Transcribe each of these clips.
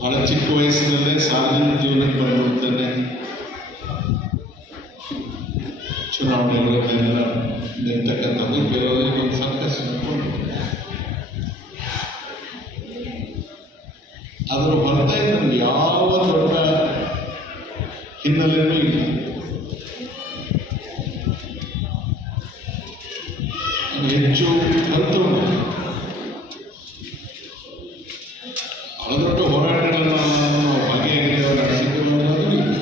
ಬಹಳ ಚಿಕ್ಕ ವಯಸ್ಸಿನಲ್ಲೇ ಸಾರ್ವಜನಿಕ ಜೀವನಕ್ಕೆ ಬಂದಿರುತ್ತೇನೆ. ಚುನಾವಣೆಗಳನ್ನೆಲ್ಲ ನಿಲ್ತಕ್ಕಂಥದ್ದು ಕೆಲವರಿಗೆ ಒಂದು ಸಂಕಷ್ಟ ಅದರ ಹೊರತಾಗಿ ನಮ್ಗೆ ಯಾವ ದೊಡ್ಡ ಹಿನ್ನೆಲೆಯೂ ಇಲ್ಲ. ಹೆಚ್ಚು ಕಲಿತು ಬಹಳ ದೊಡ್ಡ ಹೋರಾಟಗಳನ್ನು ನಾವು ಭಾಗಿಯಾಗಿದ್ದೇವೆ, ನಡೆಸಿದ್ದೇವೆ ಅನ್ನೋದು ಇಲ್ಲ.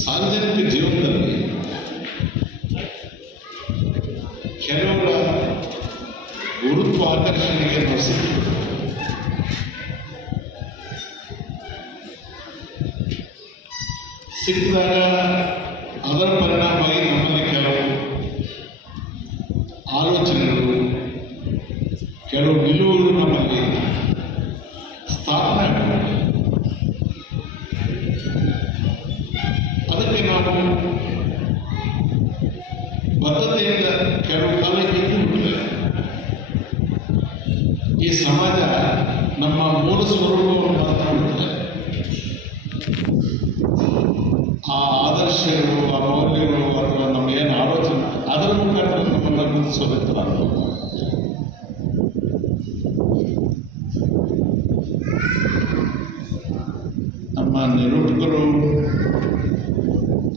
ಸಾರ್ವಜನಿಕ ಜೀವನದಲ್ಲಿ ಕೆಲವರ ಗುರುತ್ವಾಕರ್ಷಣೆಗೆ ನಾವು ಸಿಕ್ಕಿದಾಗ ಅದರ ಪರಿಣಾಮವಾಗಿ ನಮ್ಮಲ್ಲಿ ಕೆಲವು ಆಲೋಚನೆಗಳು, ಕೆಲವು ನಿಲುವುಗಳು ನಮ್ಮಲ್ಲಿ ಸ್ಥಾಪನೆ ಆಗಬೇಕು. ಅದಕ್ಕೆ ನಾವು ಬದ್ಧತೆಯಿಂದ ಕೆಲವು ಕಾಲ ಹಿಂದೆ ಬಿಟ್ಟಿದ್ದೇವೆ. ಈ ಸಮಾಜ ನಮ್ಮ ಮೂಲ ಸ್ವರೂಪವನ್ನು ಮಾತನಾಡುತ್ತದೆ. ಆ ಆದರ್ಶಗಳು, ಆ ಮೌಲ್ಯಗಳು ಅಥವಾ ನಮ್ಮ ಏನು ಆಲೋಚನೆ ಅದರ ಮುಖಾಂತರ ನಮ್ಮನ್ನು ಗುರುತಿಸೋದಕ್ಕೆ ನಮ್ಮ ನಿರೂಪಕರು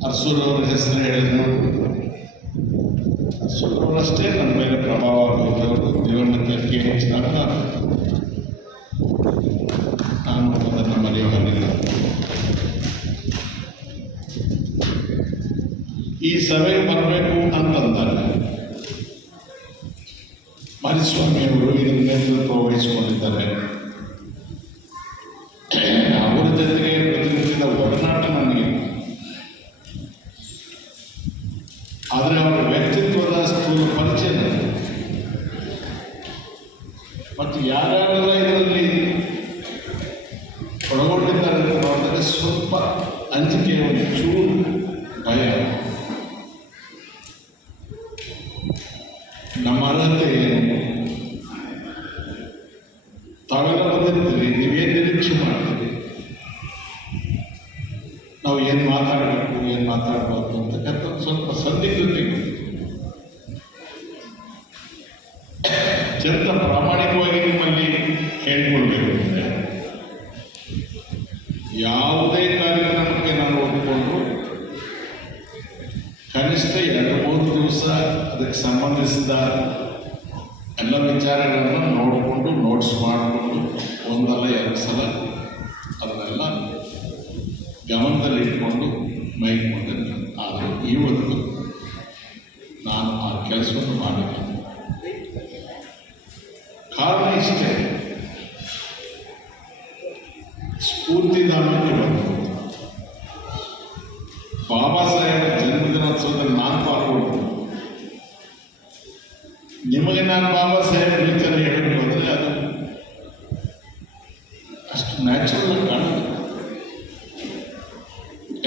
ಅರಸೂರವರ ಹೆಸರು ಹೇಳಿದರು. ಅರಸೂರವರಷ್ಟೇ ನನ್ನ ಮೇಲೆ ಪ್ರಭಾವ ಬೀರಿದವರು. ದಿವಂಗತಕ್ಕೆ ಹೆಚ್ಚಿನಾಗ ನಾನು ಅದನ್ನು ಮರೆಯುವುದಿಲ್ಲ. ಈ ಸಭೆಗೆ ಬರಬೇಕು ಅಂತಂದಾಗ ಮಾರಿಸ್ವಾಮಿಯವರು ಇದರ ನೇತೃತ್ವ ವಹಿಸಿಕೊಂಡಿದ್ದಾರೆ. ಅವರ ಜೊತೆಗೆ ಪ್ರತಿನಿಧಿಸಿದ ಒಡನಾಟ ನನಗೆ, ಆದರೆ ಅವರ ವ್ಯಕ್ತಿತ್ವದ ಸ್ಥೂಲ ಪರಿಚಯ ಮತ್ತು ಯಾರ್ಯಾರೆಲ್ಲ ಇದರಲ್ಲಿ ಒಳಗೊಂಡಿದ್ದಾರೆ ಅಂತ ನೋಡಿದರೆ ಸ್ವಲ್ಪ ಅಂಜಿಕೆಯ ಒಂದು ಚೂರು ಭಯ. ನಮ್ಮ ಅರ್ಹತೆ ಏನು? ತಾವೆಲ್ಲ ಬಂದಿರ್ತೀರಿ, ನೀವೇನು ನಿರೀಕ್ಷೆ ಮಾಡ್ತೀರಿ? ನಾವು ಏನು ಮಾತಾಡಬೇಕು, ಏನು ಮಾತಾಡಬಾರ್ದು ಅಂತಕ್ಕಂಥ ಸ್ವಲ್ಪ ಸಂದಿಗ್ಧತೆ. ಅತ್ಯಂತ ಪ್ರಾಮಾಣಿಕವಾಗಿ ನಿಮ್ಮಲ್ಲಿ ಹೇಳ್ಕೊಳ್ಬೇಕು ಅಂದರೆ ಯಾವುದೇ ಕಾರ್ಯಕ್ರಮಕ್ಕೆ ನಾನು ಓದಿಕೊಂಡು ಕನಿಷ್ಠ 2-3 ದಿವಸ ಅದಕ್ಕೆ ಸಂಬಂಧಿಸಿದ ಎಲ್ಲ ವಿಚಾರಗಳನ್ನು ನೋಡಿಕೊಂಡು ನೋಟ್ಸ್ ಮಾಡಿಕೊಂಡು ಒಂದಲ್ಲ 2 ಸಲ ಅದನ್ನೆಲ್ಲ ಗಮನದಲ್ಲಿ ಇಟ್ಕೊಂಡು ಮೈಕ್ ಮುಂದೆ. ಆದರೆ ಇವತ್ತು ನಾನು ಆ ಕೆಲಸವನ್ನು ಮಾಡಿಲ್ಲ. ಕಾರಣ ಇಷ್ಟೇ, ಸ್ಫೂರ್ತಿದಾನಕ್ಕೆ ಬಂತು. ಬಾಬಾ ಸಾಹೇಬ್ ಜನ್ಮದಿನೋತ್ಸವದಲ್ಲಿ ನಾನು ಪಾಲ್ಗೊಂಡು ನಿಮಗೆ ನಾನು ಬಾಬಾ ಸಾಹೇಬ್ ವಿಚಾರ ಹೇಳಬೇಕು ಅಂದರೆ ಅದು ಅಷ್ಟು ನ್ಯಾಚುರಲ್ ಕಾಣುತ್ತೆ.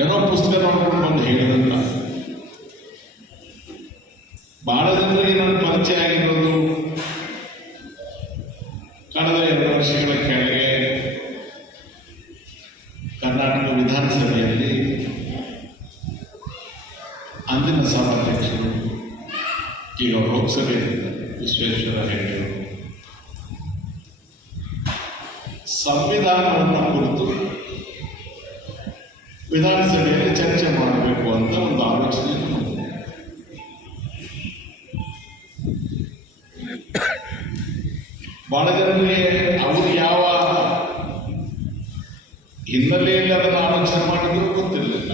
ಏನೋ ಪುಸ್ತಕ ನೋಡ್ಕೊಂಡು ಬಂದು ಹೇಳಿದಂತ ಬಹಳ ಜನರಿಗೆ ನಾನು ಪರಿಚಯ ಆಗಿರೋದು ಕಳೆದ 2 ವರ್ಷಗಳ ಕೆಳಗೆ ಕರ್ನಾಟಕ ವಿಧಾನಸಭೆಯಲ್ಲಿ ಅಂದಿನ ಸಭಾಧ್ಯಕ್ಷರು, ಈಗ ಲೋಕಸಭೆ ವಿಶ್ವೇಶ್ವರ ಹೆಗಡೆ ಸಂವಿಧಾನವನ್ನು ಕುರಿತು ವಿಧಾನಸಭೆಯಲ್ಲಿ ಚರ್ಚೆ ಮಾಡಬೇಕು ಅಂತ ಒಂದು ಆಲೋಚನೆ. ಬಹಳ ಜನರಿಗೆ ಅವರು ಯಾವ ಹಿನ್ನೆಲೆಯಲ್ಲಿ ಅದನ್ನು ಆಲೋಚನೆ ಮಾಡಿದ್ರು ಗೊತ್ತಿರಲಿಲ್ಲ.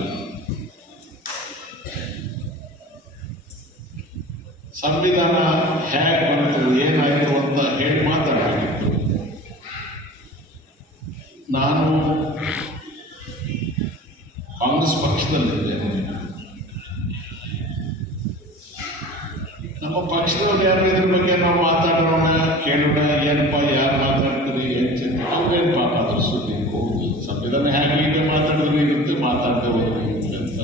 ಸಂವಿಧಾನ ಹೇಗೆ ಬಂತು, ಏನಾಯಿತು ಅಂತ ಹೇಳಿ ಮಾತಾಡಬೇಕಿತ್ತು. ನಾನು ಕಾಂಗ್ರೆಸ್ ಪಕ್ಷದಲ್ಲಿದ್ದೇನೆ. ನಮ್ಮ ಪಕ್ಷದವ್ರು ಯಾರು ಇದ್ರ ಬಗ್ಗೆ ನಾವು ಮಾತಾಡೋಣ, ಕೇಳೋಣ, ಏನಪ್ಪ ಯಾರು ಮಾತಾಡ್ತೀರಿ, ಏನು ಚಿಂತೆ, ಅವ್ರೇನು ಪಾಪ ಅದ್ರ ಸುದ್ದಿ ಹೋಗಿ ಸಂವಿಧಾನ ಹೇಗೆ ಈಗ ಮಾತಾಡಿದ್ರೆ ಇರುತ್ತೆ, ಮಾತಾಡ್ತೇವೆ ಅಂತ.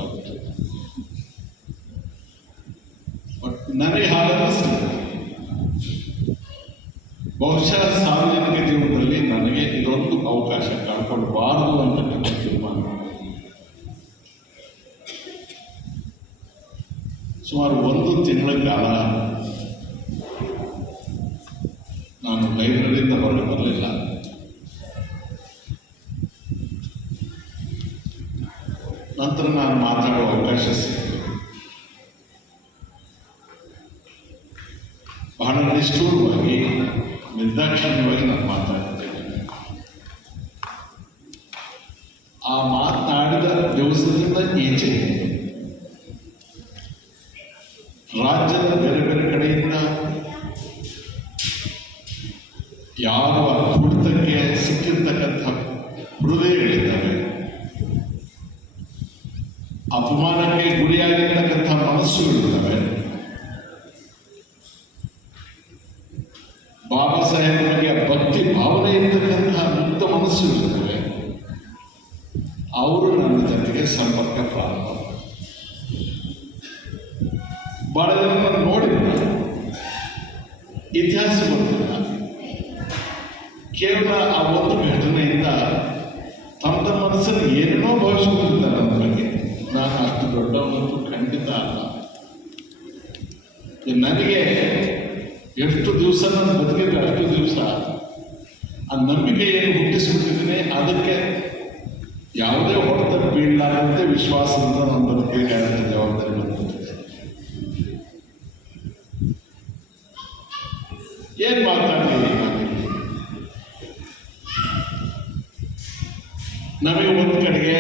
ಬಟ್ ನನಗೆ ಹಾಗನ್ನಿಸ್ತದೆ, ಬಹುಶಃ ಸಾರ್ವಜನಿಕ ಜೀವನದಲ್ಲಿ ನನಗೆ ಇದೊಂದು ಅವಕಾಶ ಕಳ್ಕೊಳ್ಬಾರದು ಅಂತಕ್ಕಂಥ ತೀರ್ಮಾನ. ಸುಮಾರು 1 ತಿಂಗಳ ಕಾಲ ನಾನು ಲೈಬ್ರರಿಯಿಂದ ಹೊರಗೆ ಬರಲಿಲ್ಲ. ನಂತರ ನಾನು ಮಾತಾಡುವ ಅವಕಾಶ ಸಿಕ್ಕಿತು. ಬಹಳ ನಿಷ್ಠೂರವಾಗಿ, ನಿರ್ದಾಕ್ಷಿಣ್ಯವಾಗಿ ನಾನು ಮಾತಾಡ್ತೇನೆ. ಆ ಮಾತನಾಡಿದ ದಿವಸದಿಂದ ಈಚೆ ರಾಜ್ಯದ ಬೇರೆ ಬೇರೆ ಕಡೆಯಿಂದ ಯಾವ ಹುಡುತಕ್ಕೆ ಸಿಕ್ಕಿರ್ತಕ್ಕಂಥ ಹೃದಯಗಳಿದ್ದಾವೆ, ಅಪಮಾನಕ್ಕೆ ಗುರಿಯಾಗಿರ್ತಕ್ಕಂಥ ಮನಸ್ಸುಗಳಿದ್ದಾವೆ, ಬಾಬಾ ಸಾಹೇಬರಿಗೆ ಭಕ್ತಿ ಭಾವನೆ ಇರ್ತಕ್ಕಂಥ ಮುಕ್ತ ಮನಸ್ಸುಗಳಿದ್ದಾವೆ. ಅವರು ನನ್ನ ಜೊತೆಗೆ ಸಂಪರ್ಕ ಪ್ರಾರಂಭ. ಬಹಳ ಜನ ನೋಡಿಲ್ಲ, ಇತಿಹಾಸ ಗೊತ್ತಿಲ್ಲ. ಕೇವಲ ಆ ಒಂದು ಘಟನೆಯಿಂದ ತಮ್ಮ ಮನಸ್ಸನ್ನು ಏನೇನೋ ಭಾವಿಸ್ಕೊಂಡಿರ್ತಾರೆ ನನ್ನ ಬಗ್ಗೆ. ನಾನು ಅಷ್ಟು ದೊಡ್ಡವನಂತೂ ಖಂಡಿತ ಅಲ್ಲ. ನನಗೆ ಎಷ್ಟು ದಿವಸ ನಾನು ಬದುಕಿದ್ರೆ ಅಷ್ಟು ದಿವಸ ಆ ನಂಬಿಕೆ ಏನು ಹುಟ್ಟಿಸ್ಬಿಟ್ಟಿದ್ದೀನಿ, ಅದಕ್ಕೆ ಯಾವುದೇ ಹೊಡೆತ ಬೀಳಲಾರಂತೆ ವಿಶ್ವಾಸದಿಂದ ನನ್ನ ಬದುಕಿಗೆ ಹೇಳುತ್ತೆ ಜವಾಬ್ದಾರಿ ಬಂದಿದೆ. ಏನು ಮಾತಾಡ್ತೀನಿ ನಮಗೆ ಒಂದು ಕಡೆಗೆ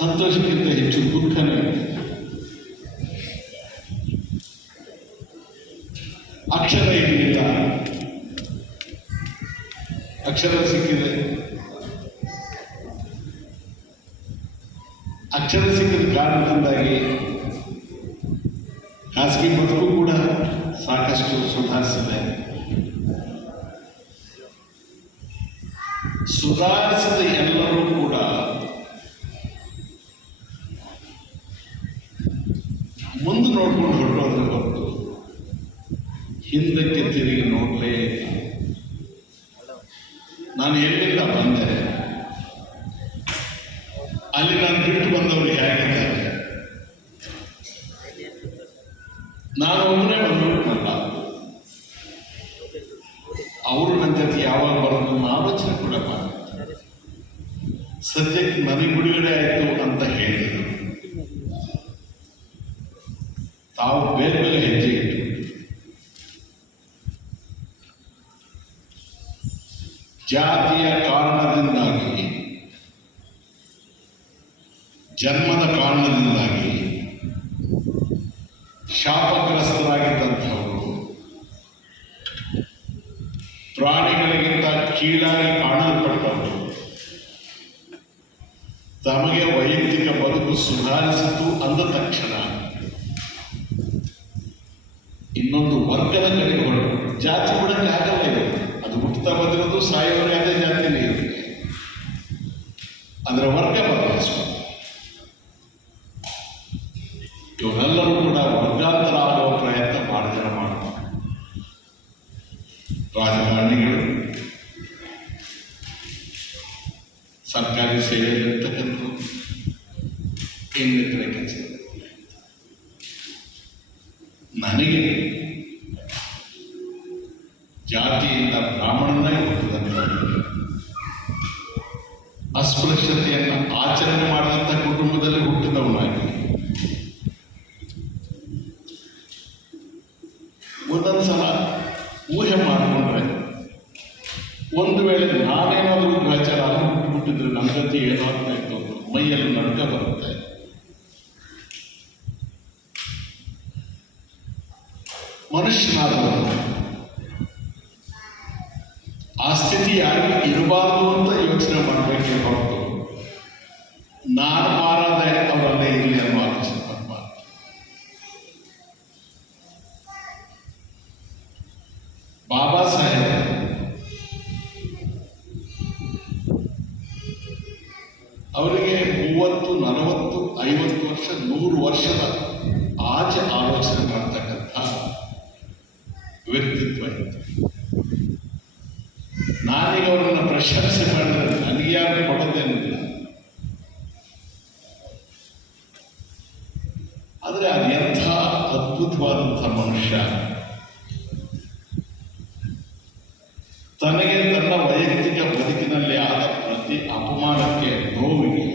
ಸಂತೋಷಕ್ಕಿಂತ ಹೆಚ್ಚು ದುಃಖನೇ ಇದೆ. ಅಕ್ಷರ ಇರಲಿಲ್ಲ, ಅಕ್ಷರ ಸಿಕ್ಕಿದೆ. ಅಕ್ಷರ ಸಿಕ್ಕಿದ ಕಾರಣದಿಂದಾಗಿ ಖಾಸಗಿ ಬದುಕು ಕೂಡ ಸಾಕಷ್ಟು ಸುಧಾರಿಸಿದೆ. ಸುಧಾರಿಸಿದ ಎಲ್ಲರೂ ಕೂಡ ಮುಂದೆ ನೋಡ್ಕೊಂಡು ಹೊರಟೋದ್ರೆ ಹೊರತು ಹಿಂದಕ್ಕೆ ತಿರುಗಿ ನೋಡಲೇ ಇಲ್ಲ. ನಾನು ಎಲ್ಲಿಂದ ಬಂದೆ, ಅಲ್ಲಿ ನಾನು ಬಿಟ್ಟು ಬಂದವರು ಹೇಗಿದ್ದಾರೆ, ನಾನು ಒಬ್ಬನೇ ಬಂದ್ಬಿಟ್ನಲ್ಲ, ಅವರು ನನ್ನ ಜೊತೆ ಯಾವಾಗ ಬರೋದು ಆಲೋಚನೆ ಕೂಡ ಮಾಡ್ತಾರೆ. ಸದ್ಯಕ್ಕೆ ನನಗೆ ಬಿಡುಗಡೆ ಆಯಿತು ಅಂತ ಹೇಳಿದರು. ತಾವು ಬೇರೆ ಬೇರೆ ಹೆಜ್ಜೆ ಇಟ್ಟು ಜಾತಿಯ ಕಾರಣದಿಂದಾಗಿ, ಜನ್ಮದ ಕಾರಣದಿಂದಾಗಿ ಶಾಪಗ್ರಸ್ತರಾಗಿದ್ದಂಥವರು, ಪ್ರಾಣಿಗಳಿಗಿಂತ ಕೀಳಾಗಿ ಕಾಣಲ್ಪಟ್ಟವರು, ತಮಗೆ ವೈಯಕ್ತಿಕ ಬದುಕು ಸುಧಾರಿಸಿತು ಅಂದ ತಕ್ಷಣ ಇನ್ನೊಂದು ವರ್ಗದ ಕಡೆಗೆ ಹೊರಟು. ಜಾತಿ ಬಿಡಕ್ಕೆ ಆಗಲ್ಲ ಇದು, ಅದು ಹುಟ್ಟುತ್ತಾ ಬಂದಿರೋದು ಸಾಯೋವರೆಗೆ ಅದೇ ಜಾತಿಯಲ್ಲಿ ಇರುತ್ತೆ. ಅದರ ವರ್ಗ ಬದಲಾಯಿಸುವ ಇವರೆಲ್ಲರೂ ಕೂಡ ವರ್ಗಾಂತರ ಆಗುವ ಪ್ರಯತ್ನ ಮಾಡಿದ್ರೆ ಮಾಡ್ತಾರೆ. ರಾಜಕಾರಣಿಗಳು, ಸರ್ಕಾರಿ ಸೇವೆಯಲ್ಲಿರ್ತಕ್ಕಂಥ ಇನ್ನಿತರೆ ಕೆಲಸ. ನನಗೆ ಜಾತಿಯಿಂದ ಬ್ರಾಹ್ಮಣನಾಗಿ ಹುಟ್ಟಿದಂಥ, ಅಸ್ಪೃಶ್ಯತೆಯನ್ನು ಆಚರಣೆ ಮಾಡಿದಂಥ ಕುಟುಂಬದಲ್ಲಿ ಹುಟ್ಟಿದವನಾಗಿ ಒಂದೊಂದು ಸಲ ಊಹೆ ಮಾಡಿಕೊಂಡ್ರೆ, ಒಂದು ವೇಳೆ ನಾನೇನಾದರೂ ಗ್ರಹಚಾರ ಹುಟ್ಟಿಬಿಟ್ಟಿದ್ರೆ ನನ್ನ ಗತಿ ಏನಾಗ್ತಾ ಇತ್ತು ಅಂತ ಮೈಯಲ್ಲಿ ನಡುಕ ಬರುತ್ತೆ. ಮನುಷ್ಯನಾದವನು ಆ ಸ್ಥಿತಿಯಾಗಿ ಇರಬಾರ್ದು ಅಂತ ಯೋಚನೆ ಮಾಡಬೇಕೇ ಹೊರತು ನಾನು ಮಾರಾದೆ ಅವರಲ್ಲೇ ಇರಲಿ ಅನ್ನೋ ಆಲೋಚನೆ ಮಾಡಬಾರ್ದು. ಬಾಬಾ ಸಾಹೇಬ್ ಅವರಿಗೆ ಒಳಗೆ 30, 40, 50 ವರ್ಷ, 100 ವರ್ಷದ ಆಚೆ ಆಲೋಚನೆ ಮಾಡ್ತಕ್ಕಂಥ ವ್ಯಕ್ತಿತ್ವ ಇತ್ತು. ನಾನೀಗ ಅವರನ್ನು ಪ್ರಶಂಸೆ ಮಾಡಿದ್ರೆ ನನಗೆ ಯಾರು ಕೊಡೋದೇನಿಲ್ಲ. ಆದರೆ ಅದೆಂಥ ಅದ್ಭುತವಾದಂಥ ಮನುಷ್ಯ. ತನಗೆ ತನ್ನ ವೈಯಕ್ತಿಕ ಬದುಕಿನಲ್ಲಿ ಆದ ಪ್ರತಿ ಅಪಮಾನಕ್ಕೆ, ನೋವಿಗೆ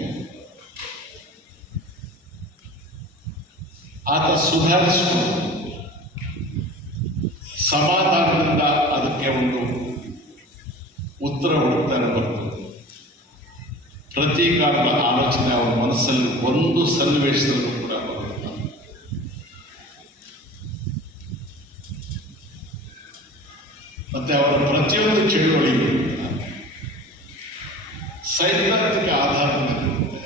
ಆತ ಸುಧಾರಿಸಿಕೊಂಡು ಸಮಾಧಾನದಿಂದ ಅದಕ್ಕೆ ಒಂದು ಉತ್ತರ ಹುಡುಕ್ತಾನೆ ಹೊರತು ಪ್ರತೀಕಾರದ ಆಲೋಚನೆ ಅವರ ಮನಸ್ಸಲ್ಲಿ ಒಂದು ಸನ್ನಿವೇಶದಲ್ಲೂ ಕೂಡ ಬರುತ್ತಿಲ್ಲ. ಮತ್ತೆ ಅವರ ಪ್ರತಿಯೊಂದು ಚಳುವಳಿಯು ಸೈದ್ಧಾಂತಿಕ ಆಧಾರದಲ್ಲಿರುತ್ತೆ.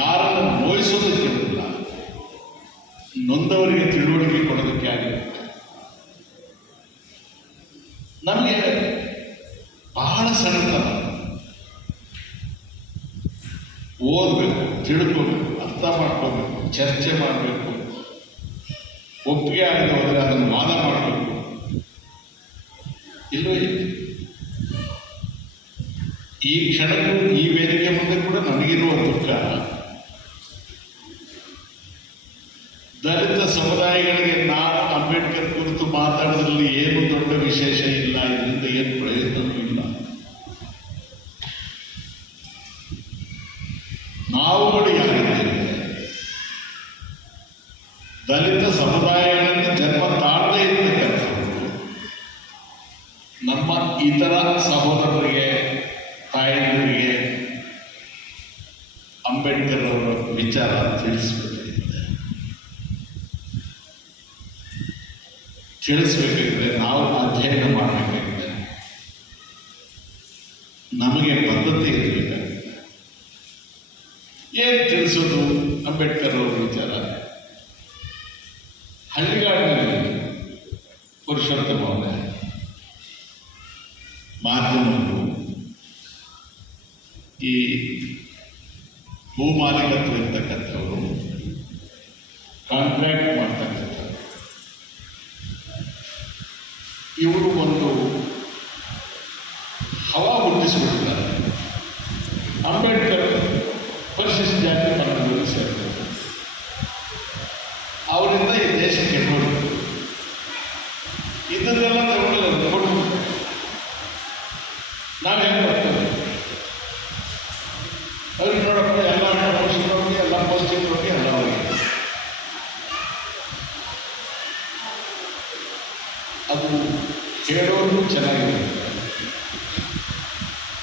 ಯಾರನ್ನು ನೋಯಿಸೋದಕ್ಕೆ ಇಲ್ಲ, ನೊಂದವರಿಗೆ ತಿಳುವಳಿಕೆ ಕೊಡೋದಕ್ಕೆ ಆಗಿರುತ್ತೆ. ನಮಗೆ ಬಹಳ ಸಣ್ಣತನ, ಓದಬೇಕು, ತಿಳ್ಕೋಬೇಕು, ಅರ್ಥ ಮಾಡ್ಕೋಬೇಕು, ಚರ್ಚೆ ಮಾಡಬೇಕು, ಒಪ್ಪಿಗೆ ಆಗದೆ ಹೋದರೆ ಅದನ್ನು ವಾದ ಮಾಡಬೇಕು. ಇಲ್ಲವೇ ಇಲ್ಲ. ಈ ಕ್ಷಣಕ್ಕೂ ಈ ವೇದಿಕೆ ಮುಂದೆ ಕೂಡ ನನಗಿರುವ ದುಃಖ, ದಲಿತ ಸಮುದಾಯಗಳಿಗೆ ನಾವು ಅಂಬೇಡ್ಕರ್ ಕುರಿತು ಮಾತಾಡೋದ್ರಲ್ಲಿ ಏನು ದೊಡ್ಡ ವಿಶೇಷ ಇಲ್ಲ, ಇದರಿಂದ ಏನು ಪ್ರಯೋಜನವೂ ಇಲ್ಲ. ನಾವುಗಳು ಯಾರಿದ್ದೇವೆ? ದಲಿತ ಸಮುದಾಯಗಳಲ್ಲಿ ಜನ್ಮ ತಾಳದೇ ಇರ್ತಕ್ಕಂಥವ್ರು ನಮ್ಮ ಇತರ ಸಹೋದರರಿಗೆ, ತಾಯಂದಿರಿಗೆ ಅಂಬೇಡ್ಕರ್ ಅವರ ವಿಚಾರ ತಿಳಿಸ್ಬೇಕಾಗಿದೆ. ನಾವು ಅಧ್ಯಯನ ಮಾಡಬೇಕಾಗಿದೆ. ನಮಗೆ ಬದ್ಧತೆ ಇರಬೇಕಾಗಿದೆ. ಏನು ತಿಳಿಸೋದು ಅಂಬೇಡ್ಕರ್ ಅವರ ವಿಚಾರ? ಹಳ್ಳಿಗಾಡಿನಲ್ಲಿ ಪುರುಷೋತ್ತಮ ಅವರೇ, ಮಾಧ್ಯಮಗಳು, ಈ ಭೂಮಾಲೀಕತ್ವ ಇರ್ತಕ್ಕಂಥವರು, ಕಾಂಟ್ರಾಕ್ಟ್ ಮಾಡ್ತಕ್ಕಂಥವ್ರು, ಇವರು ಒಂದು ಹವಾ ಹುಟ್ಟಿಸಿಬಿಟ್ಟಿದ್ದಾರೆ. ಅಂಬೇಡ್ಕರ್ ಪರಿಶಿಷ್ಟ ಜಾತಿ ಪಂಗಡದಲ್ಲಿ ಸೇರ್ತಾರೆ. ಅವರಿಂದ ಈ ದೇಶಕ್ಕೆ ನೋಡಿ ಇದನ್ನೆಲ್ಲ ತಗೊಂಡು ಕೊಟ್ಟು ನಾವು ಹೆಂಗೆ ಬರ್ತೇವೆ? ಅವ್ರಿಗೆ ನೋಡಪ್ಪ, ಎಲ್ಲ ಪೋಷಕರಿಗೆ, ಎಲ್ಲ ಪೋಷಕರಿಗೆ, ಎಲ್ಲ ಅವರಿಗೆ ಅದು ಕೇಳೋರು ಚೆನ್ನಾಗಿರುತ್ತೆ,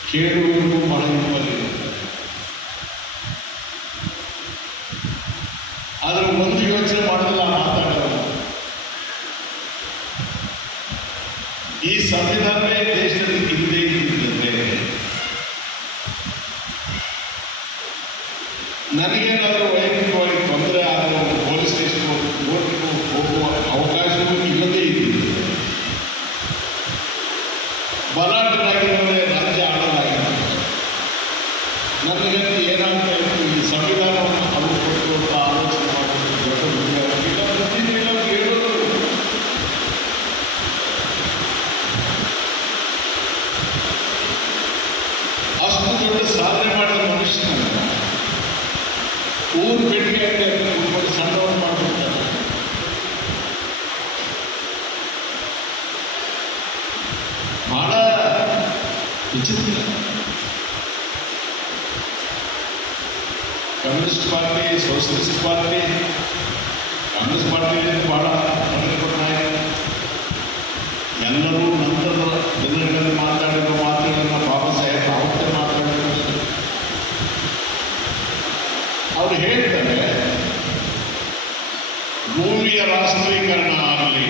ಕೇಳುವವರಿಗೂ ಮನಸ್ಸಿನಲ್ಲಿರುತ್ತೆ. ಆದರೆ ಒಂದು ಯೋಚನೆ ಮಾಡೋದಿಲ್ಲ, ಮಾತಾಡೋದು. ಈ ಸಂವಿಧಾನವೇ ದೇಶದಲ್ಲಿ ಇಲ್ಲದೇ ಇದ್ದಿದ್ದರೆ ನನಗೇನಾದರೂ ವೈಯಕ್ತಿಕವಾಗಿ ತೊಂದರೆ ಆಗುವ ಪೊಲೀಸ್ ಸ್ಟೇಷನ್ ಕೋರ್ಟ್ಗೂ ಹೋಗುವ ಅವಕಾಶವೂ ಇಲ್ಲದೇ ಇದ್ದಿದ್ದರೆ, ಬಲಾಢ್ಯರಾಗಿರೋದೇ ರಾಜ್ಯ ಆಳಲಾಗಿರುತ್ತೆ. ನನಗೆ ಏನಾಗ್ತಾ ಇತ್ತು, ಈ ಸಂವಿಧಾನವನ್ನು ಅವರು ಕೊಟ್ಟು ಅಂತ ಆಲೋಚನೆ ಮಾಡೋದು ದೊಡ್ಡ ವಿಚಾರ. ಪ್ರತಿದಿನ ಹೇಳೋದು ಅಷ್ಟು ದೊಡ್ಡ ಸಾಧನೆ ಮಾಡಿದ ಮನುಷ್ಯನನ್ನು ಊರು ಭೇಟಿಗೆ ಅಂತ ಸಣ್ಣವನ್ನು ಮಾಡ್ಬಿಡ್ತಾರೆ. ಬಹಳ ವಿಚಿತ್ರ. Communist party, socialist party, Congress ಪಾರ್ಟಿಯಲ್ಲಿ ಬಹಳ ನಾಯಕರು ಎಲ್ಲರೂ ನಂತರದ ದಿನಗಳಲ್ಲಿ ಮಾತಾಡಿದ ಮಾತುಗಳನ್ನು ಬಾಬಾ ಸಾಹೇಬ್ ಅವತ್ತೇ ಮಾತಾಡಿದ್ರು. ಅವರು ಹೇಳ್ತಾರೆ, ಭೂಮಿಯ ರಾಷ್ಟ್ರೀಕರಣ ಆಗಲಿ,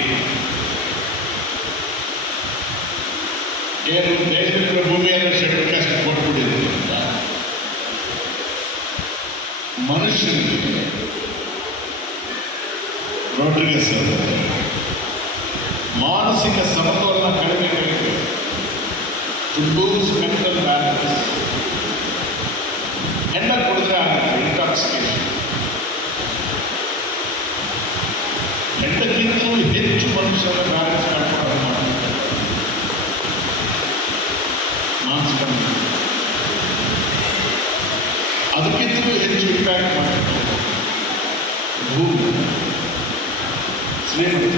ಏನು ದೇಶದ ಭೂಮಿಯನ್ನು ಶೆಡ್ಯೂಲ್ ಕಾಸ್ಟ್ ಕೊಟ್ಬಿಟ್ಟಿದ್ರು ಅಂತ ಮನುಷ್ಯನಿಗೆ ರೋಡ್ರಿಗಸ್ ಮಾನಸಿಕ ಸಮತೋಲನ ಕಡಿಮೆ ಟು ಲೂಸ್ ಮೆಂಟಲ್ ಬ್ಯಾಲೆನ್ಸ್, ಮನುಷ್ಯರ ಬ್ಯಾಲೆನ್ಸ್ ಮಾಡ್ಕೊಂಡು ಮಾಡ್ತಾರೆ ಮಾನಸಿಕ ಅದಕ್ಕಿಂತಲೂ ಹೆಚ್ಚು ಇಂಪ್ಯಾಕ್ಟ್ ಮಾಡ್ತಾರೆ ಭೂಮಿ ಶ್ರೀಮಂತ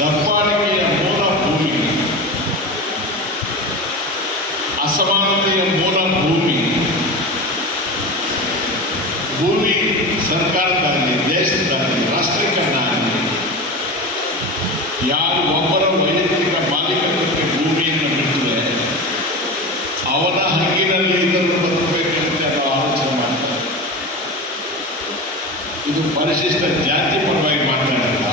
ದಬ್ಬಾಳಿಕೆಯ ಮೂಲ ಭೂಮಿ, ಅಸಮಾನತೆಯ ಮೂಲ ಭೂಮಿ. ಭೂಮಿ ಸರ್ಕಾರದಾಗಲಿ ದೇಶದಾಗಲಿ ರಾಷ್ಟ್ರೀಕರಣ ಆಗಲಿ ಯಾರು ಒಬ್ಬರ ವೈಯಕ್ತಿಕ ಮಾಲೀಕತ್ವಕ್ಕೆ ಭೂಮಿಯನ್ನು ಬಿಟ್ಟರೆ ಅವನ ಹಂಗಿನಲ್ಲಿ ಇದನ್ನು ಬದುಕಬೇಕಂತ ನಾವು ಆಲೋಚನೆ ಮಾಡ್ತಾರೆ. ಇದು ಪರಿಶಿಷ್ಟ ಜಾತಿ ಪರವಾಗಿ ಮಾತನಾಡಲ್ಲ,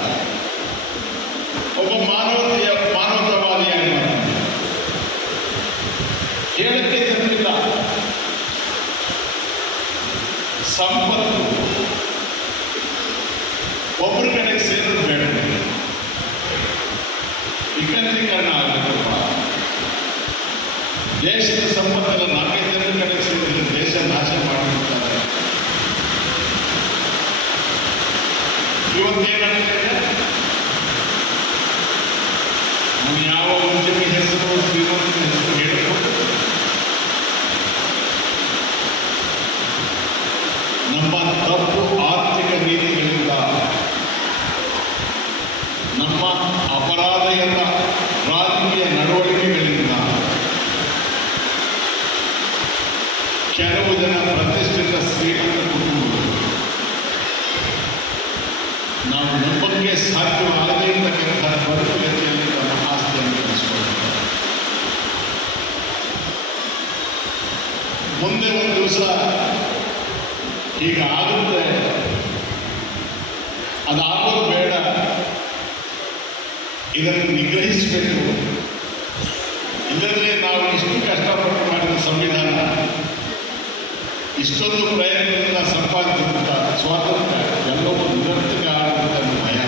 ಒಬ್ಬ ಮಾನವತಾವಾದಿಯಾಗಿ ಮಾತನಾಡ ಹೇಳಕ್ಕೆ ತಪ್ಪಿಲ್ಲ. ಸಂಪತ್ತು ಒಬ್ಬರ ಕಡೆಗೆ ಸೇರೋದು ಬೇಡ, ವಿಕೇಂದ್ರೀಕರಣ ಆಗಬೇಕಪ್ಪ. ದೇಶದ ಸಂಪತ್ತೆಲ್ಲ 4 ಜನರ ಕಡೆಗೆ ಸೇರಿದ್ರೆ ದೇಶ ನಾಶ ಮಾಡಿಬಿಡ್ತಾರೆ. ಇವತ್ತೇನಾಗ್ತದೆ, ನಾವು ಯಾವ ಉದ್ಯಮಿ ಹೆಸರು ಶ್ರೀಮಂತನ ಹೆಸರು ಹೇಳಬಹುದು, ನಮ್ಮ ತಪ್ಪು ಆರ್ಥಿಕ ನೀತಿಗಳಿಂದ, ನಮ್ಮ ಅಪರಾಧಯುತ ರಾಜಕೀಯ ನಡವಳಿಕೆಗಳಿಂದ ಕೆಲವು ಜನ ಪ್ರತಿಷ್ಠಿತ ಶ್ರೀಮಂತ ಕುಟುಂಬಗಳು ನಾವು ನಂಬಕ್ಕೆ ಸಾಧ್ಯವಾಗದೇ ಇರತಕ್ಕಂಥ ಬದುಕುಗತಿಯಲ್ಲಿ ತಮ್ಮ ಆಸ್ತಿಯನ್ನು ಬೆಳೆಸಿಕೊಳ್ಳುತ್ತಾರೆ. ಮುಂದೆ ಒಂದು ದಿವಸ ಈಗ ಆಗುತ್ತೆ, ಅದಾಗೋದು ಬೇಡ, ಇದನ್ನು ನಿಗ್ರಹಿಸಬೇಕು. ಇಲ್ಲದ್ರೆ ನಾವು ಇಷ್ಟು ಕಷ್ಟಪಟ್ಟು ಮಾಡಿದ ಸಂವಿಧಾನ, ಇಷ್ಟೊಂದು ಪ್ರಯತ್ನದಿಂದ ಸಂಪಾದಿಸಿದಂಥ ಸ್ವಾತಂತ್ರ್ಯ ಎಲ್ಲವೂ ನಿರರ್ಥಕ ಆಗುವಂಥ ಭಯ.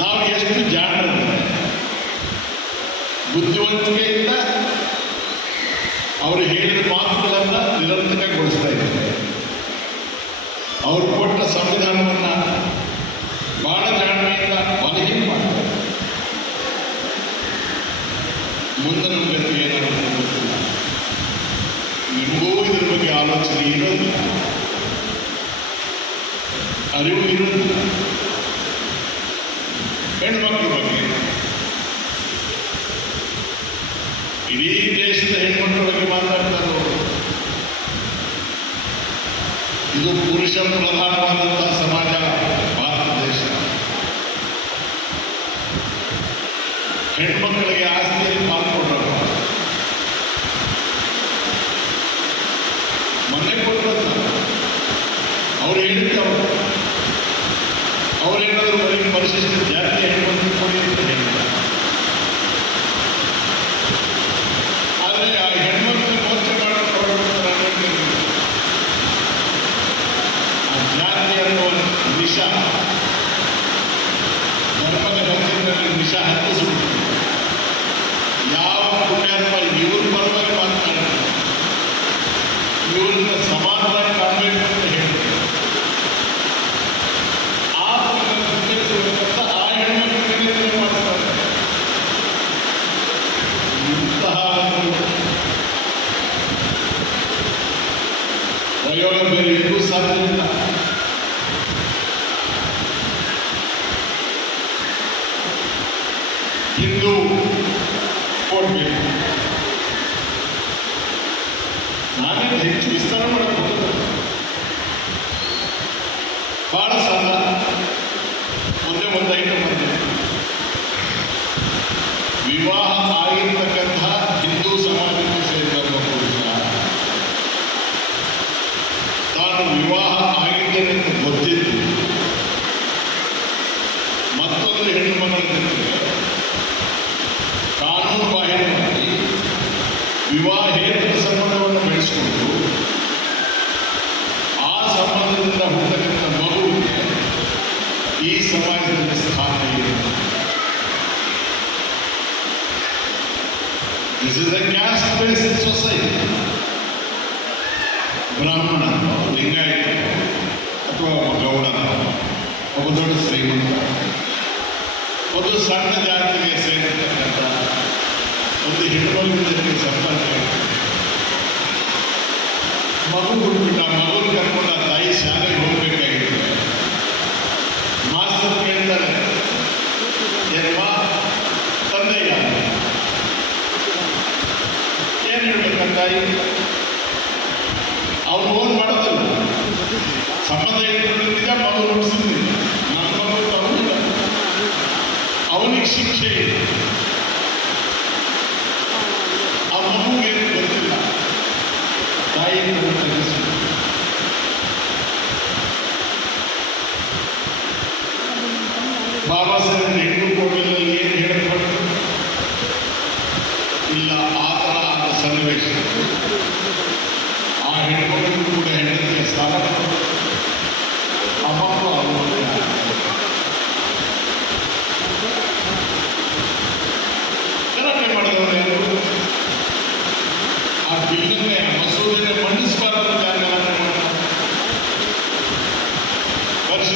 ನಾವು ಎಷ್ಟು ಜಾಣರಂತೆ ಬುದ್ಧಿವಂತಿಕೆಯಿಂದ ಅವರು ಹೇಳಿದ ಮಾತುಗಳನ್ನು ನಿರರ್ಥಕಗೊಳಿಸ್ತಾ ಇದ್ದಾರೆ. ಅವರು ಕೊಟ್ಟ ಸಂವಿಧಾನವನ್ನು ಬಹಳ ಜಾಣ್ಮೆಯಿಂದ ಬಲಹೀನ ಮಾಡ್ತಾರೆ. ಮುಂದೆ ನಮ್ಮ ಗತಿ ಏನಾಗುತ್ತೆ ಗೊತ್ತಿಲ್ಲ. ನಿಮಗೂ ಇದ್ರ ಬಗ್ಗೆ ಆಲೋಚನೆ ಇರೋದಿಲ್ಲ, ಅರಿವು ಇರೋದಿಲ್ಲ. ಹೆಣ್ಮಕ್ಳ ಬಗ್ಗೆ, ಇಡೀ ದೇಶದ ಹೆಣ್ಮಕ್ಳ ಬಗ್ಗೆ ಮಾತಾಡ್ತಾರೆ. ಇದು ಪುರುಷ ಪ್ರಧಾನವಾದಂತಹ ಸಮಾಜ ಭಾರತ ದೇಶ. ಹೆಣ್ಮಕ್ಕಳಿಗೆ ಆಸ್ತಿಯಲ್ಲಿ ಪಾಲ್ಗೊಂಡ್ರಪ್ಪ, ಮೊನ್ನೆ ಕೊಟ್ಟರಲ್ಲ ಅವ್ರು ಹೇಳಿದ್ದವರು, ಅವ್ರೇನಾದ್ರು ಬರೀ ಪರಿಶಿಷ್ಟ ಜಾತಿ ಹೆಣ್ಮಕ್ಳು ಕೊಡಿ ಅಂತ ಹೇಳ್ತಾರೆ. ಆದರೆ ಆ ಹೆಣ್ಮಕ್ಳು ಮೋಚನೆ ಮಾಡಿಕೊಂಡು ಆ ಜಾತಿ ಅನ್ನುವ ವಿಷ ಧರ್ಮದ ಹೆಸರಿನಲ್ಲಿ ವಿಷ ಹತ್ತಿಸ್ಬಿಟ್ಟು ಯಾವ ಪುಣ್ಯಾತ್ಮ ಇವ್ರ ಪರವಾಗಿ ಮಾತನಾಡ್ತಾರೆ, ಇವ್ರನ್ನ ಸಮಾನವಾಗಿ ಕಾಣಬೇಕು ಅಂತ ಹೇಳ್ತಾರೆ. ಆ ಉದ್ದೇಶಿಸಬೇಕಂತ ಆ ಹೆಣ್ಮಕ್ಳಿಗೆ ಮಾಡಿಸ್ತಾರೆ. ಇಂತಹ ಪ್ರಯೋಗ ಬೇರೆ ಎಲ್ಲೂ ಸಾಧ್ಯವಿಲ್ಲ. ಹಿಂದೂ ಕೊಡ್ಬೇಕು, ನಾನೇ ಹೆಚ್ಚು ವಿಸ್ತಾರ ಮಾಡಕ್ಕೆ ಬಹಳ ಸಾಲ ಒಂದೇ ಒಂದು ಐಟಮ್ ಬಂದಿದೆ. ವಿವಾಹ ಆಗಿರ್ತಕ್ಕಂಥ ಹಿಂದೂ ಸಮಾಜಕ್ಕೆ ಸೇರಿದಂಥ ಪುರುಷ ತಾನು ವಿವಾಹ ಆಗಿದ್ದೇನೆ ಅಂತ ಗೊತ್ತಿದ್ದು ಮತ್ತೊಂದು ಹೆಣ್ಣು ಮಗಳ ಜೊತೆಗೆ ಕಾನೂನು ಬಾಹಿರವಾಗಿ ವಿವಾಹೇತರ ಸಂಬಂಧವನ್ನು ಬೆಳೆಸಿಕೊಂಡು ಆ ಸಂಬಂಧದಿಂದ ಹುಟ್ಟತಕ್ಕಂಥ ಮಗುವಿಗೆ ಈ ಸಮಾಜದಲ್ಲಿ ಸ್ಥಾನ ಇದೆ. This is A caste based society. ಬ್ರಾಹ್ಮಣ, ಲಿಂಗಾಯತ, ಅಥವಾ ಗೌಡ, ಒಬ್ಬ ದೊಡ್ಡ ಶ್ರೀಮಂತ, ಒಂದು ಸಣ್ಣ ಜಾತಿಗೆ ಸೇರಿರ್ತಕ್ಕಂಥ ಒಂದು ಹೆಣ್ಮಗುವಿಗೆ ಸಂಪರ್ಕ ಮಗು ಹುಡುಬಿಟ್ಟ, ಮಗುನ ಕರ್ಕೊಂಡು ಆ ತಾಯಿ ಶಾಲೆಗೆ ಹೋಗ್ಬೇಕಾಗಿತ್ತು. ಮಾಸ್ತರ್ ಕೇಳ್ತಾರೆ, ಏನ್ವಾ ತಂದೆ ಯಾರು? ಏನು ಹೇಳ್ಬೇಕ ತಾಯಿ? ಅವ್ನು ಓನ್ ಮಾಡೋದಲ್ಲ, ಸಂಬಂಧ ಇಟ್ಕೊಂಡಿದ್ದ ಮಗು ನುಡಿಸಿದ್ದಿಲ್ಲ. ನನ್ನ ಮಗು ತಗೊಂಡಿಲ್ಲ, ಅವನಿಗೆ ಶಿಕ್ಷೆ ಇದೆ, ಆ ಮಗುಗೆ ಗೊತ್ತಿಲ್ಲ. ತಾಯಿ ಬಾಬಾ ಸಾಹೇಬ್ ಹೆಣ್ಣು ಕೋಟೆಯಲ್ಲಿ ಏನು ಹೇಳಲ್ಪಟ್ಟು ಇಲ್ಲ, ಆ ಥರ ಆದ ಸನ್ನಿವೇಶ. ಆ ಹೆಣ್ಮಕ್ಳು ಕೂಡ ಹೆಂಡತಿಗೆ ಸ್ಥಾನ ಕೊಟ್ಟು ಆ ಮಕ್ಕಳು ಗಲಾಟೆ ಮಾಡಿದವರು ಯಾರು? ಆ ಬಿಲ್ಲನ್ನೇ ಮಸೂದೆನೆ ಮಂಡಿಸಬಾರ್ದು ಅಂತ ಗಲಾಟೆ ಮಾಡೋಣ. ವರ್ಷ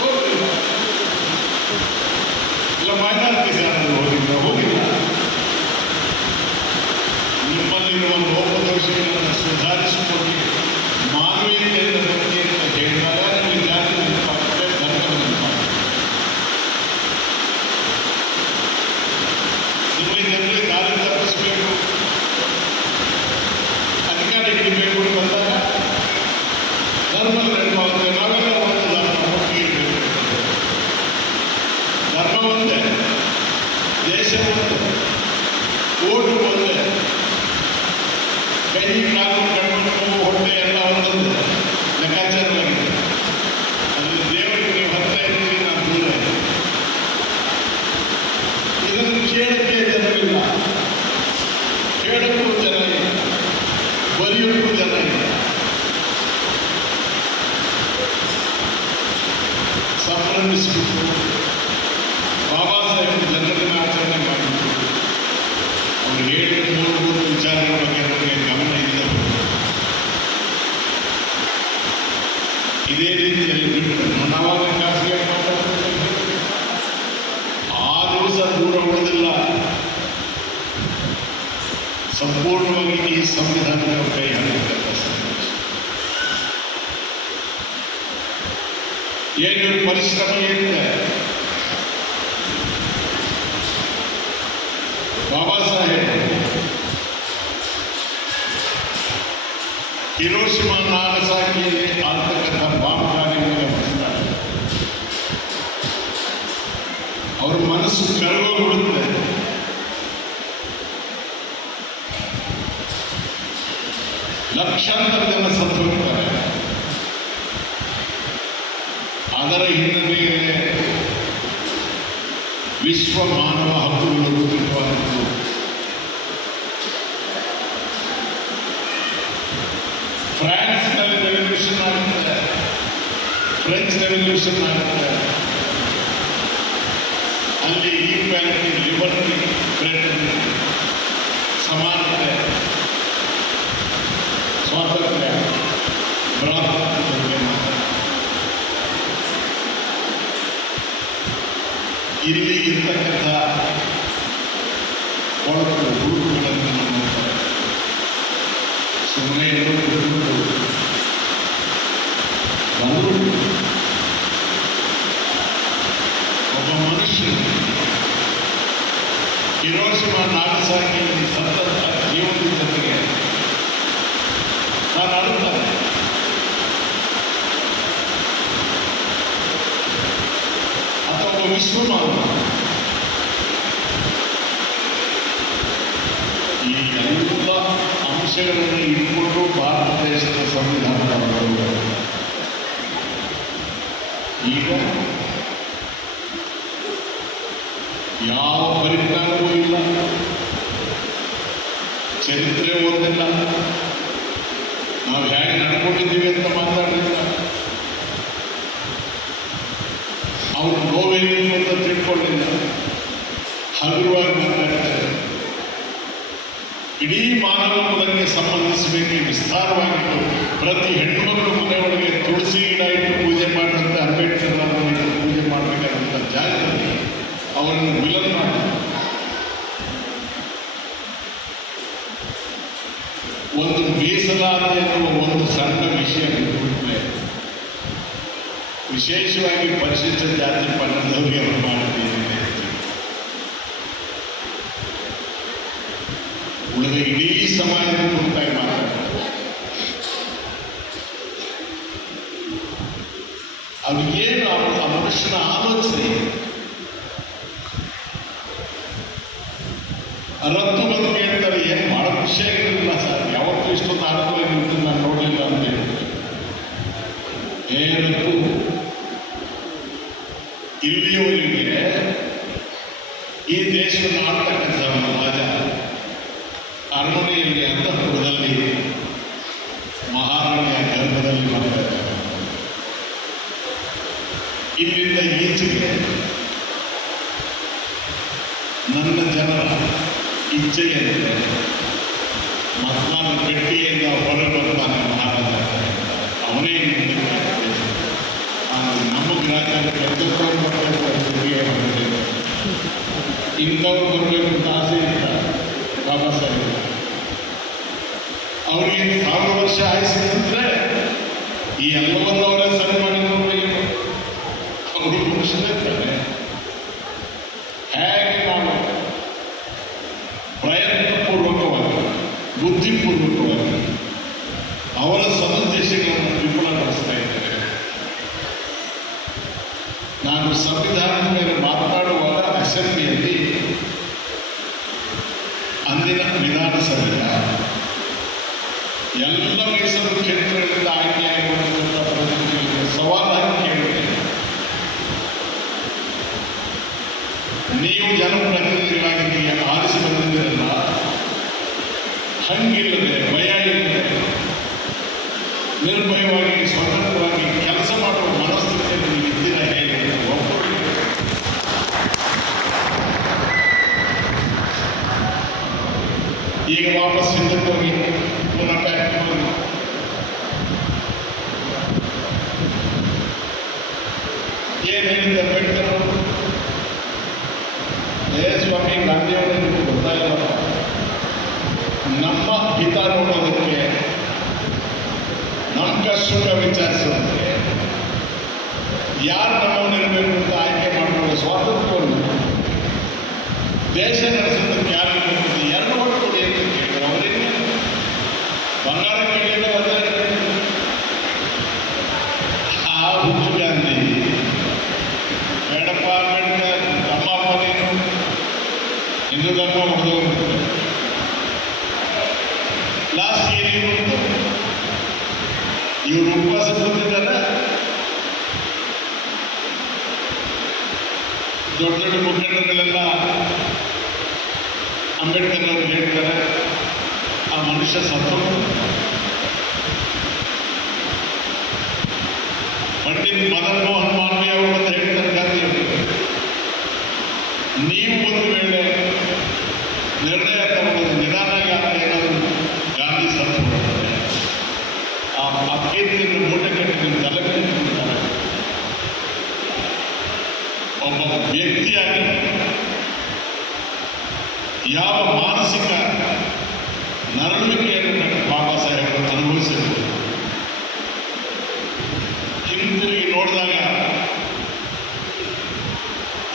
ಹೋಗಿಲ್ಲ, ಇಲ್ಲ ಮೈನಾರಿಟಿ ಜಾನರು ಹೋಗಿಲ್ಲ. ನಿಮ್ಮಲ್ಲಿರುವ ಲೋಪದೋಷಗಳನ್ನು ಸುಧಾರಿಸಿಕೊಂಡು ಮಾನವೀಯತೆಯಿಂದ ಬಗ್ಗೆ ಅಂತ ಹೇಳಿದಾಗ ನಿಮಗೆ ಜಾತಿ ನೆನಪಾಗ್ತದೆ, ಧರ್ಮ ನೆನಪಾಗ್ತದೆ. ನಿಮಗೆ ಜನರಿಗೆ ದಾರಿ ತಪ್ಪಿಸಬೇಕು, ಅಧಿಕಾರ ಹಿಡಿಬೇಕು ಅಂತಂದಾಗ ಧರ್ಮದ ನೆನಪಾಗುತ್ತೆ. ನಾವೆಲ್ಲ ಒಂದು ಧರ್ಮ ಒಟ್ಟಿಗೆ ಇರಬೇಕು. ಧರ್ಮ ಒಂದೇ, ದೇಶ ಒಂದೇ, ಓಟು ಒಂದೇ, ಕೈ ಕಾಲು ಕಣ್ಣು ಹೊಟ್ಟೆ ಎಲ್ಲ ಒಂದೊಂದು ಲೆಕ್ಕಾಚಾರವಾಗಿದೆ. ಅದರಲ್ಲಿ ದೇವರಿಗೆ ನೀವು ಹತ್ತ ಇದ್ದೀರಿ, ನಾನು ದೂರ ಇದ್ದೀನಿ. ಇದನ್ನು ಕೇಳಕ್ಕೆ ಜನರಿಲ್ಲ, ಕೇಳಕ್ಕೂ ಜನ ಇಲ್ಲ, ಬರೆಯೋಕ್ಕೂ ಜನ ಇಲ್ಲ. ಸಂಭ್ರಮಿಸಿಬಿಟ್ಟು ಬಾಬಾ ಸಾಹೇಬ್ ಜನ್ಮದಿನ ಆಚರಣೆ ಮಾಡಿಬಿಟ್ಟು ಅವರು ಹೇಳಿದ ಮೂಲಭೂತ ವಿಚಾರಗಳ ಬಗ್ಗೆ ನಮಗೆ ಗಮನ ಇಲ್ಲ. ಇದೇ ರೀತಿಯಲ್ಲಿ ಬಿಟ್ಟು ನಾವಾಗ ಖಾಸಗಿ ಮಾತಾಡ್ತಾರೆ. ಆ ದಿವಸ ದೂರ ಉಳಿದಿಲ್ಲ, ಸಂಪೂರ್ಣವಾಗಿ ಈ ಸಂವಿಧಾನದ ಕೈ ಹಾಕಿರ್ತಕ್ಕಂಥ ಏನು ಪರಿಶ್ರಮ ಏನಿದೆ. ಬಾಬಾ ಸಾಹೇಬ್ ಹಿರೋಶಿಮಾ ನಾಗಸಾಕಿಯಲ್ಲಿ ಆಗ್ತಕ್ಕಂಥ ಬಾಂಬ್ ಕಾರ್ಯವನ್ನು ಮಾಡಿದ್ದಾರೆ. ಅವ್ರ ಮನಸ್ಸು ಕರಗೋಗ್ಬಿಡುತ್ತೆ. ಲಕ್ಷಾಂತರ ಜನ ಸತ್ತು ಹೋಗ್ತಾರೆ. ಅದರ ಹಿನ್ನೆಲೆಯಲ್ಲಿ ವಿಶ್ವ ಮಾನವ ಹಕ್ಕುಗಳು ರೂಪಿತವಾಗಿತ್ತು. ಫ್ರಾನ್ಸ್ನಲ್ಲಿ ರೆವಲ್ಯೂಷನ್ ಆಗುತ್ತೆ, ಫ್ರೆಂಚ್ ರೆವಲ್ಯೂಷನ್ ಆಗುತ್ತೆ. ಅಲ್ಲಿ ಈಕ್ವಾಲಿಟಿ, ಲಿಬರ್ಟಿ, ಫ್ರೆಂಡ್, ಸಮಾನತೆ, ಸ್ವಾತಂತ್ರ್ಯ, ಭ್ರಾತೃತ್ವದ ಬಗ್ಗೆ ಮಾತಾಡ್ತಾರೆ. ಇಲ್ಲಿ ಇರ್ತಕ್ಕಂಥ ಕೊಳಕು ಹುಡುಗುಗಳನ್ನು ನೋಡ್ತಾರೆ. ಸುಮ್ಮನೆ ಬಂದರು. ಒಬ್ಬ ಮನುಷ್ಯ ಹಿರೋಶಿಮಾ ನಾಗಸಾಕಿಯಲ್ಲಿ ಸತತ ಜೀವನದ ಜೊತೆಗೆ ನಾನು ಅಡುತ್ತಾರೆ. ಅಥವಾ ಒಬ್ಬ ವಿಶ್ವಮಾನವ ಈ ಎಲ್ಲ ಅಂಶಗಳನ್ನು ಇಟ್ಕೊಂಡು ಭಾರತ ದೇಶದ ಸಂವಿಧಾನದ ಈಗ ಯಾವ ಪರಿಜ್ಞಾನವೂ ಇಲ್ಲ, ಚರಿತ್ರೆ ಓದಿಲ್ಲ, ನಾವು ಹೇಗೆ ನಡ್ಕೊಂಡಿದ್ದೀವಿ ಅಂತ ಮಾತಾಡಲಿಲ್ಲ. ಅವರು ನೋವೇನು ಅಂತ ತಿಳ್ಕೊಳ್ಳಿಲ್ಲ, ಹಗುರವಾಗಿ ಮಾತಾಡ್ತಾರೆ. ಇಡೀ ಮಾನವ ಕುಲಕ್ಕೆ ಸಂಬಂಧಿಸಬೇಕು ವಿಸ್ತಾರವಾಗಿತ್ತು. ಪ್ರತಿ ಹೆಣ್ಣುಮಕ್ಕಳು ಮನೆ ಒಳಗೆ ತುಳಸಿ ಗಿಡ ಇಟ್ಟು ಪೂಜೆ ಮಾಡಿದಂತೆ ಅಂಬೇಡ್ಕರ್ ಅವರನ್ನು ಪೂಜೆ ಮಾಡಬೇಕಾದಂಥ ಜಾಗದಲ್ಲಿ ಅವರನ್ನು ವಿಲನ್ ಮಾಡಿ ಒಂದು ಮೀಸಲಾತಿ ಎನ್ನುವ ಒಂದು ಸಣ್ಣ ವಿಷಯ ಬಿಟ್ಟುಬಿಟ್ರೆ ವಿಶೇಷವಾಗಿ ಪರಿಶಿಷ್ಟ ಜಾತಿ ಪಂಗಡದವರಿಗೆ ಅವರು ಮಾಡಿದ್ದೇನೆ. ಉಳಿದ ಇಡೀ ಸಮಾಜದ ಕುರಿತಾಗಿ ಮಾತಾಡ್ತಾರೆ. ಅದು ಏನು ಆ ಮನುಷ್ಯನ ಆಲೋಚನೆ ರತ್ತು ಬಂದು ಕೇಳ್ತಾರೆ, ಏನು ಮಾಡೋ ವಿಷಯ ಇರಲಿಲ್ಲ ಸರ್, ಯಾವತ್ತೂ ಇಷ್ಟೊಂದು ಆತ್ಮ ನಾನು ನೋಡಲಿಲ್ಲ ಅಂತ ಹೇಳ್ತಾರೆ. ಏನಕ್ಕೂ ಇಲ್ಲಿಯವರಿಗೆ ಈ ದೇಶವನ್ನು ಆಡ್ತಕ್ಕಂಥ ರಾಜ ಅರಮನೆಯಲ್ಲಿ ಅಂತಃಪುರದಲ್ಲಿ ಮಹಾರಾಣಿಯ ಗರ್ಭದಲ್ಲಿ ಮಾಡ್ತಾರೆ. ಇಲ್ಲಿಂದ ಈಚೆಗೆ ನನ್ನ ಜನರ ಇಚ್ಛೆಯಂತೆ ಮತದಾನ ಪೆಟ್ಟಿಗೆಯಿಂದ ಹೊರಗೆ ಬರ್ತಾನೆ ಮಹಾರಾಜ. ಅವನೇ ನಮಗೆ ರಾಜ್ಯದ ಕೆಲಸದವ್ರು ಬರಬೇಕು, ಇಂಥವ್ರು ಬರಬೇಕು ಅಂತ ಆಸೆ ಇಲ್ಲ ಬಾಬಾ ಸಾಹೇಬ್. ಅವ್ರಿಗೆ 1000 ವರ್ಷ ಆಯಿಸಿದ್ರೆ ಈ ಎಲ್ಲವನ್ನು ಅವರೇ ಸರಿ ಮಾಡಿದ್ರೆ ಅವರು ಮನುಷ್ಯನಿರ್ತಾರೆ. ಹೇಗೆ ನಾವು ಪ್ರಯತ್ನಪೂರ್ವಕವಾಗಿ ಬುದ್ಧಿಪೂರ್ವಕವಾಗಿ ಅವರ ಸದುದ್ದೇಶಗಳನ್ನು ವಿಫಲಗೊಳಿಸ್ತಾ ಇದ್ದಾರೆ. ನಾನು ಸಂವಿಧಾನದ ಮೇಲೆ ಮಾತನಾಡುವಾಗ ಅಸೆಂಬ್ಲಿಯಲ್ಲಿ ಅಂದಿನ ವಿಧಾನಸಭೆಯ ಎಲ್ಲ ಮೀಸಲು ಕ್ಷೇತ್ರಗಳಿಂದ ಆಯ್ಕೆಯಾಗಿರುವಂಥ ಪ್ರತಿನಿಧಿಗಳಿಗೆ ಸವಾಲಾಗಿ ಕೇಳುತ್ತೇನೆ. ನೀವು ಜನಪ್ರತಿನಿಧಿಗಳಾಗಿ ಆರಿಸಿ ಬಂದಿದ್ದೀರಲ್ಲ, ಹಂಗಿಲ್ಲದೆ ಭಯ ಇಲ್ಲದೆ ನಿರ್ಭಯವಾಗಿ ಸ್ವತಂತ್ರವಾಗಿ ಕೆಲಸ ಮಾಡುವ ಮನಸ್ಥಿತಿಯಲ್ಲಿ ನೀವು ಇದ್ದೀರಾ ಹೇಗೆ ಒಬ್ಬರು ಈಗ ವಾಪಸ್ ಹಿಂದಕ್ಕೆ ಹೋಗಿ ಪುನಃ ಪ್ಯಾಕ್ ಮಾಡಿ ಏನು ಹೇಳಿದ ಅಂಬೇಡ್ಕರ್ ಅವರು, ಸ್ವಾಮಿ ಗಾಂಧಿಯವರಿಗೆ ಗೊತ್ತಾಯಿಲ್ಲ, ನಮ್ಮ ಹಿತ ನೋಡೋದಕ್ಕೆ ನಮ್ಮ ಕಷ್ಟ ವಿಚಾರಿಸೋದಕ್ಕೆ ಯಾರು ನಮ್ಮವನಿರಬೇಕು ಅಂತ ಆಯ್ಕೆ ಮಾಡಿಕೊಳ್ಳೋ ಸ್ವಾತಂತ್ರ್ಯವನ್ನು ದೇಶ ನಡೆಸೋದಕ್ಕೆ ಯಾರು ಇರಬೇಕು ಎರಡು ಓಟ್ ಕೊಡಿ ಅಂತ ಕೇಳಿದ್ರು. ಅವರಿಗೆ ಬಂಗಾರ ಕೇಳಿದ ಆ ಹುಚ್ಚು ಗಾಂಧಿ ಬೇಡಪ್ಪ ಅಂಬೇಡ್ಕರ್ ತಮ್ಮಪ್ಪ ನೀನು ಹಿಂದೂ ಧರ್ಮ ಹೊಡೆದೋಗ್ಬಿಡ್ತಾರೆ. ಲಾಸ್ಟ್ ಏನಿರುವುದು ಇವರು ಉಪವಾಸ ಬಂದಿದ್ದಾರೆ. ದೊಡ್ಡ ದೊಡ್ಡ ಮುಖಂಡರುಗಳೆಲ್ಲ ಅಂಬೇಡ್ಕರ್ ಅವರು ಹೇಳ್ತಾರೆ, ಆ ಮನುಷ್ಯ ಸತ್ತು. ಪಂಡಿತ್ ಮದನ್ ಮೋಹನ್ ಮಾಲ್ವೀಯ ಅವರು ಅಂತ ಹೇಳ್ತಾರೆ ಗಾಂಧಿ ಅವರು, ನೀವು ಒಂದು ವೇಳೆ ನಿರ್ಣಯ ತಗೊಳ್ಳೋದು ನಿಧಾನಾಗಿ ಆದರೆ ಏನಾದರೂ ಗಾಂಧಿ ಸತ್ತು ಹೋಗ್ತಾರೆ. ಆ ಕೀರ್ತಿಯನ್ನು ಮೂಟೆ ಕಟ್ಟಿ ನಿಮ್ಮ ತಲೆಗೆ ಇಟ್ಕೊಂಡಿದ್ದಾರೆ. ಒಬ್ಬ ವ್ಯಕ್ತಿಯಾಗಿ ಯಾವ ಮಾನಸಿಕ ನರಳುವಿಕೆಯನ್ನು ಬಾಬಾ ಸಾಹೇಬರು ಅನುಭವಿಸಿದರು. ಹಿಂದಿರುಗಿ ನೋಡಿದಾಗ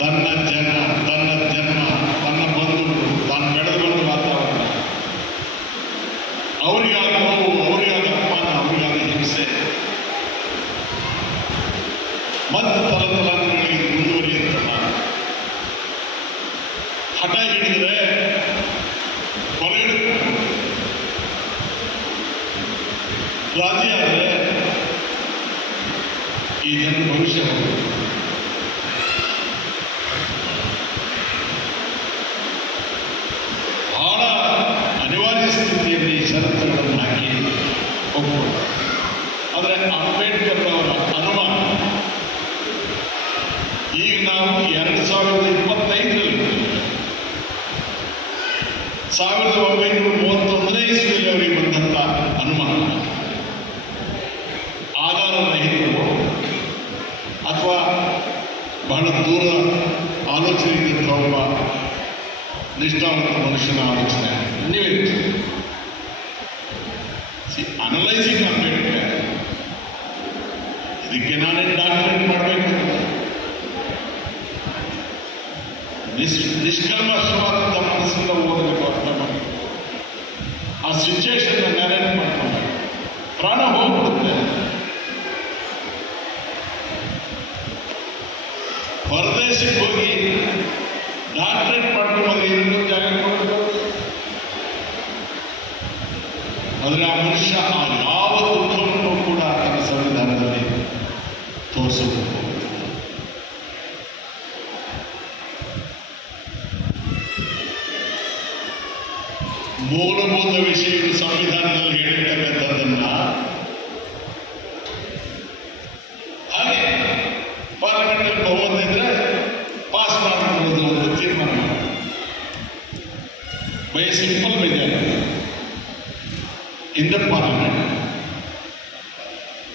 ತನ್ನ ಜನ, ತನ್ನ ಜನ್ಮ, ತನ್ನ ಬಂಧುಗಳು, ತಾನು ಬೆಳೆದು ಬಂದ ವಾತಾವರಣ, ಅವರಿಗಾದ ನೋವು, ಅವರಿಗಾದ ಅಪಮಾನ, ಅವರಿಗಾದ ಹಿಂಸೆ ಮತ್ತು ತಲತಲಾಂತರಗಳಿಗೆ ಮುಂದುವರಿಯುತ್ತಲ್ಲ, ಹಠ ಹಿಡಿದರೆ ಕೊನೆಗೆ ರಾಜಿ ಆದರೆ ಈ ಜನ ಭವಿಷ್ಯ ಬಹಳ ಅನಿವಾರ್ಯ ಸ್ಥಿತಿಯಲ್ಲಿ ಷರತ್ತುಗಳನ್ನು ಹಾಕಿ ಒಪ್ಪಿಕೊಂಡ. ಆದರೆ ಅಂಬೇಡ್ಕರ್ ಅವರ ಅನುಮಾನ ಈಗ ನಾವು 2025ರಲ್ಲಿ 1930 ಆಲೋಚನೆ ಇದ್ದಂಥ ಒಬ್ಬ ನಿಷ್ಠಾವಂತ ಮನುಷ್ಯನ ಆಲೋಚನೆ. ನೀವೇ ಅನಲೈಸಿಂಗ್ ಅಂಬೇಡ್ಕರ್, ಇದಕ್ಕೆ ನಾನೇನು ಡಾಕ್ಟರೇಟ್ ಮಾಡಬೇಕು? ನಿಷ್ಕಲ್ಮಶವಾದಂಥ ಮನಸ್ಸಿಂದ ಓದಬೇಕು, ಅರ್ಥ ಮಾಡಿ ಆ ಸಿಚುವೇಶನ್ ನ್ಯಾರೇಟ್ ಮಾಡ್ಕೊಂಡು ಪ್ರಾಣ ಹೋಗ್ಬಿಡುತ್ತೆ. ಹೊರದೇಶಕ್ಕೆ ಹೋಗಿ ಡಾಕ್ಟರೇಟ್ ಮಾಡ್ಕೊಂಡ್ರೆ ಇನ್ನೂ ಜಾಗ ಕೊಡಬೇಕು. ಆದರೆ ಆ ಮನುಷ್ಯ ಆ ಯಾವ ದುಃಖವನ್ನು ಕೂಡ ತನ್ನ ಸಂವಿಧಾನದಲ್ಲಿ ತೋರಿಸಬೇಕು. ಮೂಲಭೂತ ವಿಷಯಗಳು ಸಂವಿಧಾನದಲ್ಲಿ ಹೇಳಿರ್ತಕ್ಕಂಥದ್ದನ್ನ ಹಾಗೆ ಪಾರ್ಲಿಮೆಂಟಲ್ಲಿ ಬಹುಮತ ಇದ್ರೆ ಪಾಸ್ ಮಾಡಬಹುದು ಅಂತ ತೀರ್ಮಾನ ಮಾಡಿ by simple majority in the parliament,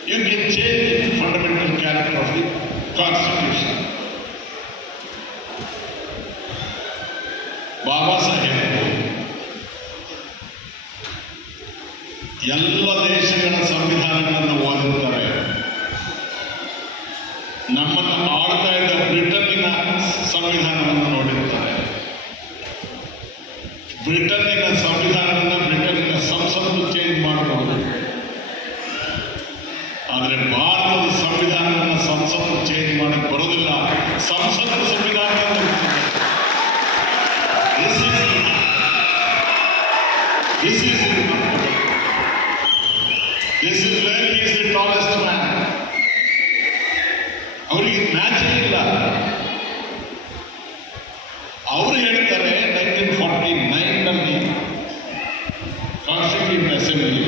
you can change the fundamental character of the constitution. ಬಾಬಾ ಸಾಹೇಬರು ಎಲ್ಲ ದೇಶಗಳ ಸಂವಿಧಾನಗಳನ್ನು ಓದಿರ್ತಾರೆ. ನಮ್ಮನ್ನು ಆಳ್ತಾ ಇದ್ದ ಬ್ರಿಟನ್ನಿನ ಸಂವಿಧಾನವನ್ನು ನೋಡಿರ್ತಾರೆ. ಬ್ರಿಟನ್ನಿನ ಸಂವಿಧಾನವನ್ನು ಬ್ರಿಟನ್ನಿನ ಸಂಸತ್ತು ಚೇಂಜ್ ಮಾಡಬಹುದು, ಆದರೆ ಭಾರತದ ಸಂವಿಧಾನವನ್ನು ಸಂಸತ್ತು ಚೇಂಜ್ ಮಾಡಕ್ಕೆ ಬರೋದಿಲ್ಲ. ಸಂಸತ್ತು ಸಂವಿಧಾನ This is where he is the tallest man. ಅವರಿಗೆ ಮ್ಯಾಚ್ ಇಲ್ಲ. ಅವರು ಹೇಳ್ತಾರೆ 1949ನಲ್ಲಿ ಕಾನ್ಸ್ಟಿಟ್ಯೂಂಟ್ ಅಸೆಂಬ್ಲಿ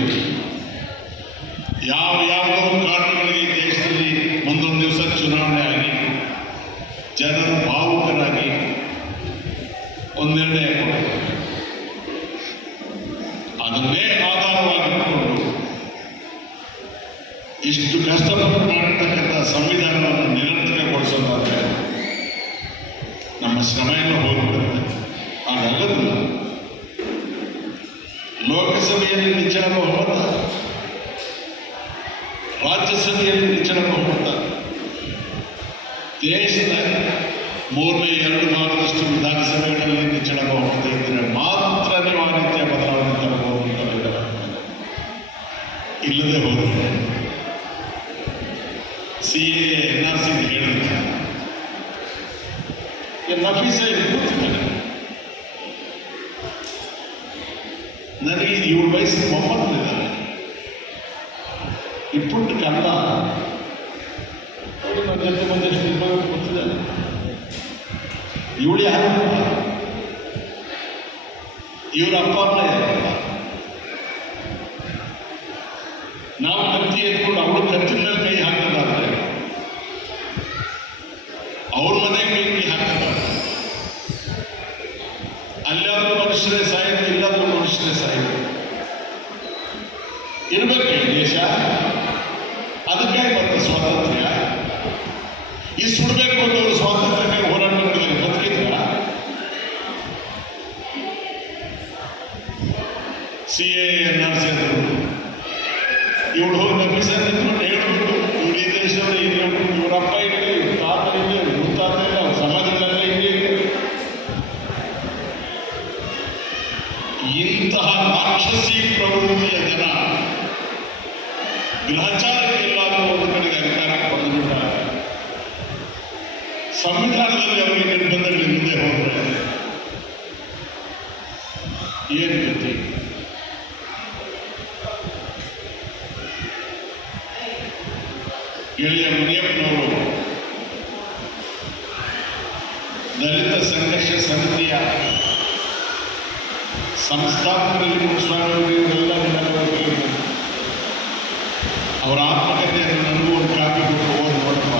ಯಾವುದೋ ಕಾರಣಗಳಿಗೆ ದೇಶದಲ್ಲಿ ಮುಂದೊಂದು ದಿವಸ ಚುನಾವಣೆ ಆಗಿ ಜನರು ಭಾವುಕರಾಗಿ ಒಂದು ನಿರ್ಣಯ ಕೊಡಬೇಕು. ಅದನ್ನೇ ಆಧಾರವಾಗಿಟ್ಟುಕೊಂಡು ಇಷ್ಟು ಕಷ್ಟಪಟ್ಟು ಮಾಡಿರ್ತಕ್ಕಂಥ ಸಂವಿಧಾನವನ್ನು ನಿರಂತರಗೊಳಿಸೋದಾದ್ರೆ ನಮ್ಮ ಶ್ರಮ ಎಲ್ಲ ಹೋಗ್ಬಿಡುತ್ತೆ. ಹಾಗಲ್ಲದಿಲ್ಲ. ಲೋಕಸಭೆಯಲ್ಲಿ ನಿಚ್ಚಳ ಬಹುಮತ, ರಾಜ್ಯಸಭೆಯಲ್ಲಿ ನಿಚ್ಚಳ ಬಹುಮತ, ದೇಶದ 3/2 ವಿಧಾನಸಭೆಗಳಲ್ಲಿ ನಿಚ್ಚಳ ಬಹುಮತ ಇದ್ದರೆ ಮಾತ್ರ ನೀವು ಆ ರೀತಿಯ ಬದಲಾವಣೆ ತರಬಹುದು ಅಂತ ಇಲ್ಲದೆ ಹೋದರೆ CAA NRC ಹೇಳಿದ್ರೆ ನಫೀಸ ಕೂತಿದ್ದಾರೆ. ನನಗೆ 7 ವಯಸ್ಸಿನ ಮೊಮ್ಮಕ್ಕಳಿದ್ದಾರೆ. ಈ ಪುಟ್ಟ ಕಲ್ಲ ನನ್ನ ಜೊತೆ ಬಂದಷ್ಟು ಇಬ್ಬರು ಕೂತಿದ್ದಾರೆ. ಇವಳು ಯಾರು? ಇವರ ಅಪ್ಪ ಅಮ್ಮ ಯಾರಲ್ಲ. ನಾವು ಕತ್ತಿ ಎತ್ಕೊಂಡು ಅವಳು ಕತ್ತಿನಲ್ಲಿ ಕೈ ಹಾಕಿದಾದ್ರೆ ಅವ್ರ ಮನೆಗೆ ಕೈ ಹಾಕಿದ್ದಾರೆ. ಅಲ್ಲಾದ್ರೂ ಮನುಷ್ಯರೇ ಸಾಯಿತು, ಇಲ್ಲಾದ್ರೂ ಮನುಷ್ಯರೇ ಸಾಯಿತು. ಇರ್ಬೇಕು ದೇಶ. ಅದಕ್ಕೆ ಮತ್ತೆ ಸ್ವಾತಂತ್ರ್ಯ. ಈ ಸುಡಬೇಕು ಅನ್ನೋರು ಸ್ವಾತಂತ್ರ್ಯಕ್ಕೆ ಹೋರಾಟ ಮಾಡಿದ್ರೆ ಬದುಕಿದ್ರ? CAA NRC ಇವಳು ಹೋಗಿ ನಫೀಸರ್ ನಿಂತ್ಕೊಂಡು ಹೇಳ್ಬಿಟ್ಟು ಇವ್ರು ಈ ದೇಶದಲ್ಲಿ ಇವರಪ್ಪ ಇರಲಿ, ಇವ್ರ ತಾತ ಇರಲಿ, ಇವ್ರ ಮುತ್ತಾತ ಇಲ್ಲ, ಅವ್ರ ಸಮಾಜದಲ್ಲ ಇಲ್ಲಿ ಇಂತಹ ರಾಕ್ಷಸಿ ಪ್ರವೃತ್ತಿಯ ಜನ ಗ್ರಹಚಾರಕ್ಕೆಲ್ಲಾದರೂ ಒಂದು ಕಡೆಗೆ ಅಧಿಕಾರಕ್ಕೆ ಬಂದುಬಿಟ್ಟಾರೆ. ಸಂವಿಧಾನದಲ್ಲಿ ಅವರಿಗೆ ನಿರ್ಬಂಧಗಳು ಮುಂದೆ ಹೋದರೆ ಏನು ಗತಿ? ಗೆಳೆಯ ಮುನಿಯಪ್ಪನವರು ದಲಿತ ಸಂಘರ್ಷ ಸಮಿತಿಯ ಸಂಸ್ಥಾಪಕರಲ್ಲಿ ಮುಖ್ಯಸ್ವಾಮಿಯವರೆಲ್ಲ ಅವರ ಆತ್ಮಕಥೆಯನ್ನು ನನಗೂ ಒಂದು ಕಾಪಿ ಕೊಟ್ಟು ಓದಿ ನೋಡುವ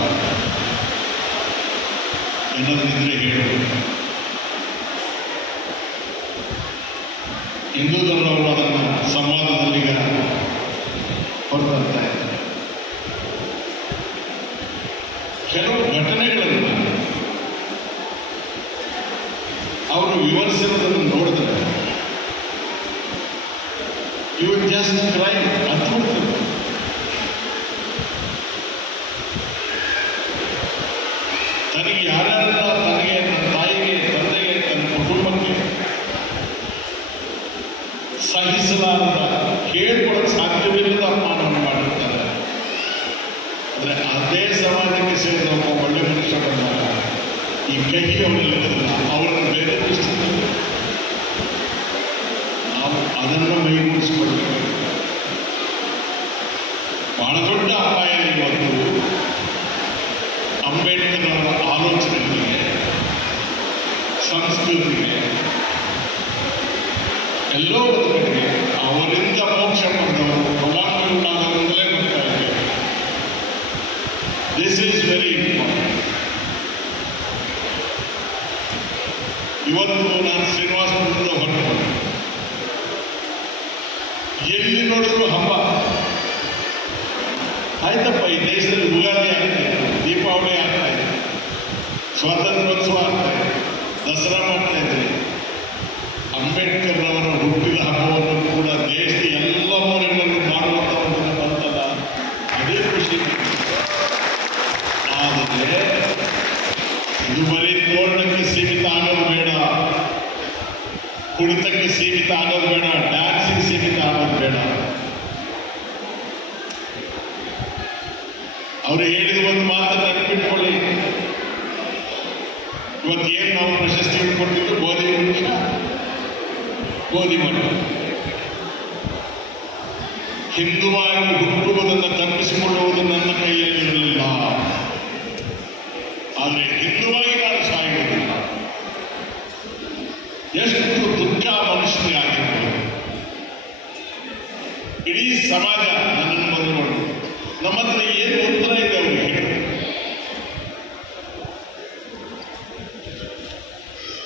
ಎನ್ನೋದಿದ್ರೆ ಹೇಳೋದು. ಹಿಂದೂದವರು ಅದನ್ನು ಸಂವಾದದಲ್ಲಿ ಹೊರತರ್ತಾ ಇದ್ದಾರೆ. ಕೆಲವು ಘಟನೆಗಳನ್ನು ಅವರು ವಿವರಿಸಿರೋದನ್ನು ನೋಡಿದ್ರೆ ಇವು ಜಸ್ಟ್ ಕ್ರೈ ಅದ್ಭುತ. ತನಗೆ ಯಾರ್ಯಾರನ್ನ ತನಗೆ, ತನ್ನ ತಾಯಿಗೆ, ತಂದೆಗೆ, ತನ್ನ ಕುಟುಂಬಕ್ಕೆ ಸಹಿಸಲಾರದ, ಹೇಳ್ಕೊಳಕ್ಕೆ ಸಾಧ್ಯವಿಲ್ಲದ ಅಪಮಾನವನ್ನು ಮಾಡಿರ್ತಾರೆ. ಆದರೆ ಅದೇ ಸಮಾಜಕ್ಕೆ ಸೇರಿದ ಒಬ್ಬ ಒಳ್ಳೆ ಮನುಷ್ಯ ಬಂದಾಗ ಈ ಕಹಿ ಅವರಲ್ಲಿಲ್ಲ, ಅವರನ್ನು ಬೇರೆ ದೃಷ್ಟಿಯಲ್ಲಿ ನಾವು ಅದನ್ನು ಮೈಗೂಡಿಸಿಕೊಳ್ಬೇಕು. ಬಹಳ ದೊಡ್ಡ ಅಪಾಯ ಇವತ್ತು ಅಂಬೇಡ್ಕರ್ ಅವರ ಆಲೋಚನೆಗಳಿಗೆ, ಸಂಸ್ಕೃತಿಗೆ ಎಲ್ಲೋ ಒಂದು ಕಡೆಗೆ ಅವರಿಂದ ಮೋಕ್ಷ ಪಡೆದವರು ಫಲಾನುಭವಿಗಳಾದವರಿಂದಲೇ ಬರ್ತಾ ಇದೆ. This is very important. ಇವತ್ತು ನಾನು ಶ್ರೀನಿವಾಸಪುರದಿಂದ ಹೊರಟು, ಎಲ್ಲಿ ನೋಡಿದ್ರು ಹಬ್ಬ ಆಯ್ತಪ್ಪ. ಈ ದೇಶದಲ್ಲಿ ಯುಗಾದಿ ಆಗ್ತಾ ಇದೆ, ದೀಪಾವಳಿ ಆಗ್ತಾ ಇದೆ, ಸ್ವಾತಂತ್ರ್ಯೋತ್ಸವ ಆಗ್ತಾ ಇದೆ, ದಸರಾ ಮಾಡ್ತಾ ಇದ್ದಾರೆ. ಅಂಬೇಡ್ಕರ್ ಅವರ ಹುಟ್ಟಿದ ಹಬ್ಬವನ್ನು ಕೂಡ ದೇಶದ ಎಲ್ಲ ಮೂಲೆಗಳಲ್ಲೂ ಮಾಡುವಂಥ ಒಂದು ದಿನ ಬಂತಲ್ಲ, ಅದೇ ಖುಷಿ. ಆದರೆ ಇದು ಬರೀ ತೋರಣಕ್ಕೆ ಸೀಮಿತ ಆಗೋದು ಬೇಡ, ಕುಣಿತಕ್ಕೆ ಸೀಮಿತ ಆಗೋದು ಬೇಡ, ಡ್ಯಾನ್ಸಿಗೆ ಸೀಮಿತ ಆಗೋದು ಬೇಡ. ಅವರು ಹೇಳಿದ ಒಂದು ಮಾತನ್ನು ನೆನಪಿಟ್ಕೊಳ್ಳಿ. ಇವತ್ತೇನು ನಾವು ಪ್ರಶಸ್ತಿ ಹಿಡ್ಕೊಂಡಿದ್ದು ಗೋಧಿ ವೃಕ್ಷ, ಗೋಧಿ ಮಠ. ಹಿಂದುವಾಗಿ ಹುಟ್ಟುವುದನ್ನು ತಪ್ಪಿಸಿಕೊಳ್ಳುವುದು ನನ್ನ ಕೈಯಲ್ಲಿರಲಿಲ್ಲ, ಆದರೆ ಹಿಂದುವಾಗಿ ನಾನು ಸಾಯುವುದಿಲ್ಲ. ಎಷ್ಟು ದುಃಖ ಮನುಷ್ಯನಿಗೆ ಆಗಿರ್ಬೋದು. ಇಡೀ ಸಮಾಜ ನನ್ನನ್ನು ಬಂದುಕೊಂಡು ನಮ್ಮ ಹತ್ರ ಏನು ಉತ್ತರ ಇದೆ ಅವರಿಗೆ ಹೇಳಿ.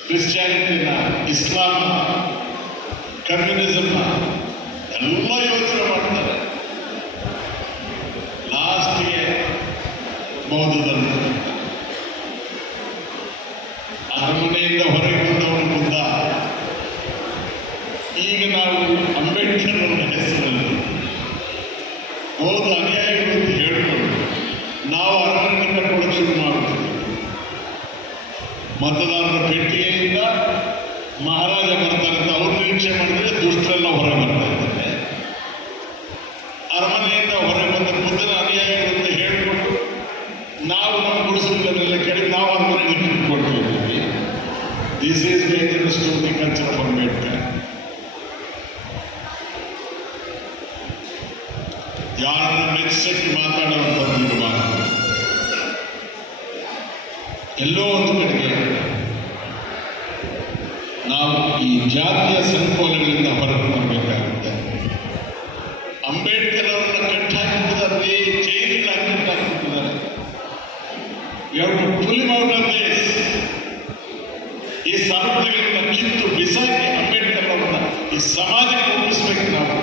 ಕ್ರಿಶ್ಚಿಯಾನಿಟಿನ, ಇಸ್ಲಾಂ, ಕಮ್ಯುನಿಸಮ್ನ ಎಲ್ಲ ಯೋಚನೆ ಮಾಡ್ತಾರೆ. ಲಾಸ್ಟ್ಗೆ ಬೌದ್ಧದಲ್ಲಿ ಅರಮನೆಯಿಂದ ಹೊರಗೆ ಬಂದವನು ಬುದ್ಧ. ಈಗ ನಾವು ಅಂಬೇಡ್ಕರ್ ಅವರ ಹೆಸರಲ್ಲಿ ಹೌದು ಅನ್ಯಾಯಗಳು ಅಂತ ಹೇಳಿಕೊಂಡು ನಾವು ಅರಮನೆ ಕಟ್ಕೊಳ್ಳೋಕೆ ಶುರು ಮಾಡುತ್ತೇವೆ. ಮತದಾರರ ಪೆಟ್ಟಿಗೆಯಿಂದ ಮಹಾರಾಜ ಬರ್ತಾರೆ ಅಂತ ಅವ್ರು ನಿರೀಕ್ಷೆ ಮಾಡಿದ್ರೆ ದುಷ್ಟರೆಲ್ಲ ಹೊರಗೆ ಬರ್ತಾ ಇದ್ದಾರೆ. ಅರಮನೆಯಿಂದ ಹೊರಗೆ ಬಂದ ಬುದ್ಧನ ಅನ್ಯಾಯಗಳು ಅಂತ ಹೇಳಿಕೊಂಡು ನಾವು ನಮ್ಮ ಗುಡಿಸಲನ್ನೆಲ್ಲ ಕೆಳಗೆ ನಾವು ಅರಮನೆಗೆ ಇಟ್ಕೊಳ್ತಿದ್ದೀವಿ. This is dangerous to the culture of Ambedkar. ಯಾರನ್ನ ಮೆಚ್ಚಿ ಮಾತಾಡುವಂಥದ್ದು ಇರಬಾರದು. ಎಲ್ಲೋ ಒಂದು ಕಡೆಗೆ ನಾವು ಈ ಜಾತಿಯ ಸಂಕೋಲೆಗಳಿಂದ ಹೊರಗೆ ಬರಬೇಕಾಗುತ್ತೆ. ಅಂಬೇಡ್ಕರ್ ಅವರನ್ನ ಕಟ್ಟಾಕಿದ್ದಾರೆ, ಚೈನಿಗೆ ಕಟ್ಟಾಕಿದ್ದಾರೆ. ಈ ಸಾರ್ವಜನಿಕರನ್ನ ಕಿತ್ತು ಬಿಸಾಕಿ ಅಂಬೇಡ್ಕರ್ ಅವರನ್ನ ಈ ಸಮಾಜಕ್ಕೆ ಒಪ್ಪಿಸ್ಬೇಕು. ನಾವು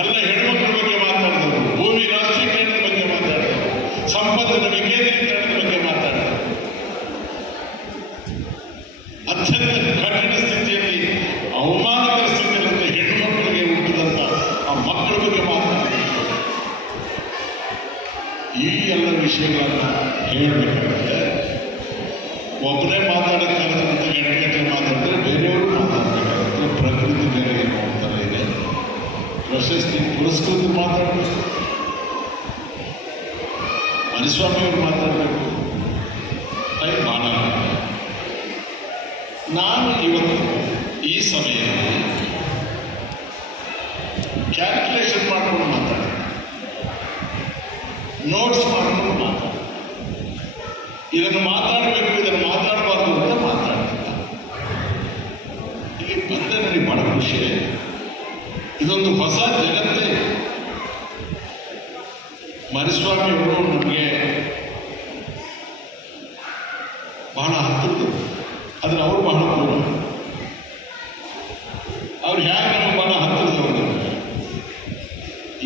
ಎಲ್ಲ ಹೆಣ್ಮಕ್ಳ ಬಗ್ಗೆ ಮಾತಾಡಿದವರು, ಭೂಮಿ ರಾಷ್ಟ್ರೀಕರಣದ ಬಗ್ಗೆ ಮಾತಾಡಿದವರು, ಸಂಪತ್ತಿನ ವಿಕೇಂದ್ರೀಕರಣದ ಬಗ್ಗೆ ಮಾತಾಡಿದವರು, ಅತ್ಯಂತ ಕಠಿಣ ಸ್ಥಿತಿಯಲ್ಲಿ ಅವಮಾನಕರ ಸ್ಥಿತಿಯಲ್ಲಿ ಹೆಣ್ಣುಮಕ್ಕಳಿಗೆ ಹುಟ್ಟಿದಂಥ ಆ ಮಕ್ಕಳ ಬಗ್ಗೆ ಮಾತನಾಡಿದರು. ಈ ಎಲ್ಲ ವಿಷಯಗಳನ್ನು ಹೇಳಬೇಕಾಗುತ್ತೆ. ಒಬ್ಬರೇ ಮಾತಾಡೋಕ್ಕಾಗದಂಥ ಗಂಟೆ ಮಾತಾಡಿದ್ರೆ ಬೇರೆಯವರು ಮಾತಾಡಬೇಕಾಗುತ್ತೆ. ಪ್ರಕೃತಿ ಬೇರೆ ಏನೋ ಒಂಥರ ಇದೆ. ಪ್ರಶಸ್ತಿ ಪುರಸ್ಕೃತ ಮಾತಾಡಬೇಕು, ಮರಿಸ್ವಾಮಿಯವರು ಮಾತಾಡಬೇಕು. ಭಾಳ ನಾನು ಇವತ್ತು ಈ ಸಮಯದಲ್ಲಿ ಕ್ಯಾಲ್ಕುಲೇಷನ್ ಮಾಡ್ಕೊಂಡು ಮಾತಾಡ್ತೀನಿ, ನೋಟ್ಸ್ ಮಾಡ್ಕೊಂಡು ಮಾತಾಡ್ತೀನಿ. ಇದನ್ನು ಮಾತಾಡಬೇಕು, ಇದನ್ನು ಮಾತಾಡಬಾರ್ದು ಅಂತ ಮಾತಾಡ್ತಿಲ್ಲ. ಇಲ್ಲಿ ಬಂದ ನನಗೆ ಬಹಳ ಖುಷಿ. ಇದೊಂದು ಹೊಸ ಜಗತ್ತೇ. ಮರಿಸ್ವಾಮಿಯವರು ನಮಗೆ ಬಹಳ ಹತ್ತಿದ್ದು, ಆದರೆ ಅವರು ಬಹಳ ದೂರ. ಅವ್ರು ಹೇಗೆ ನಮಗೆ ಬಹಳ ಹತ್ತಿರದವರು.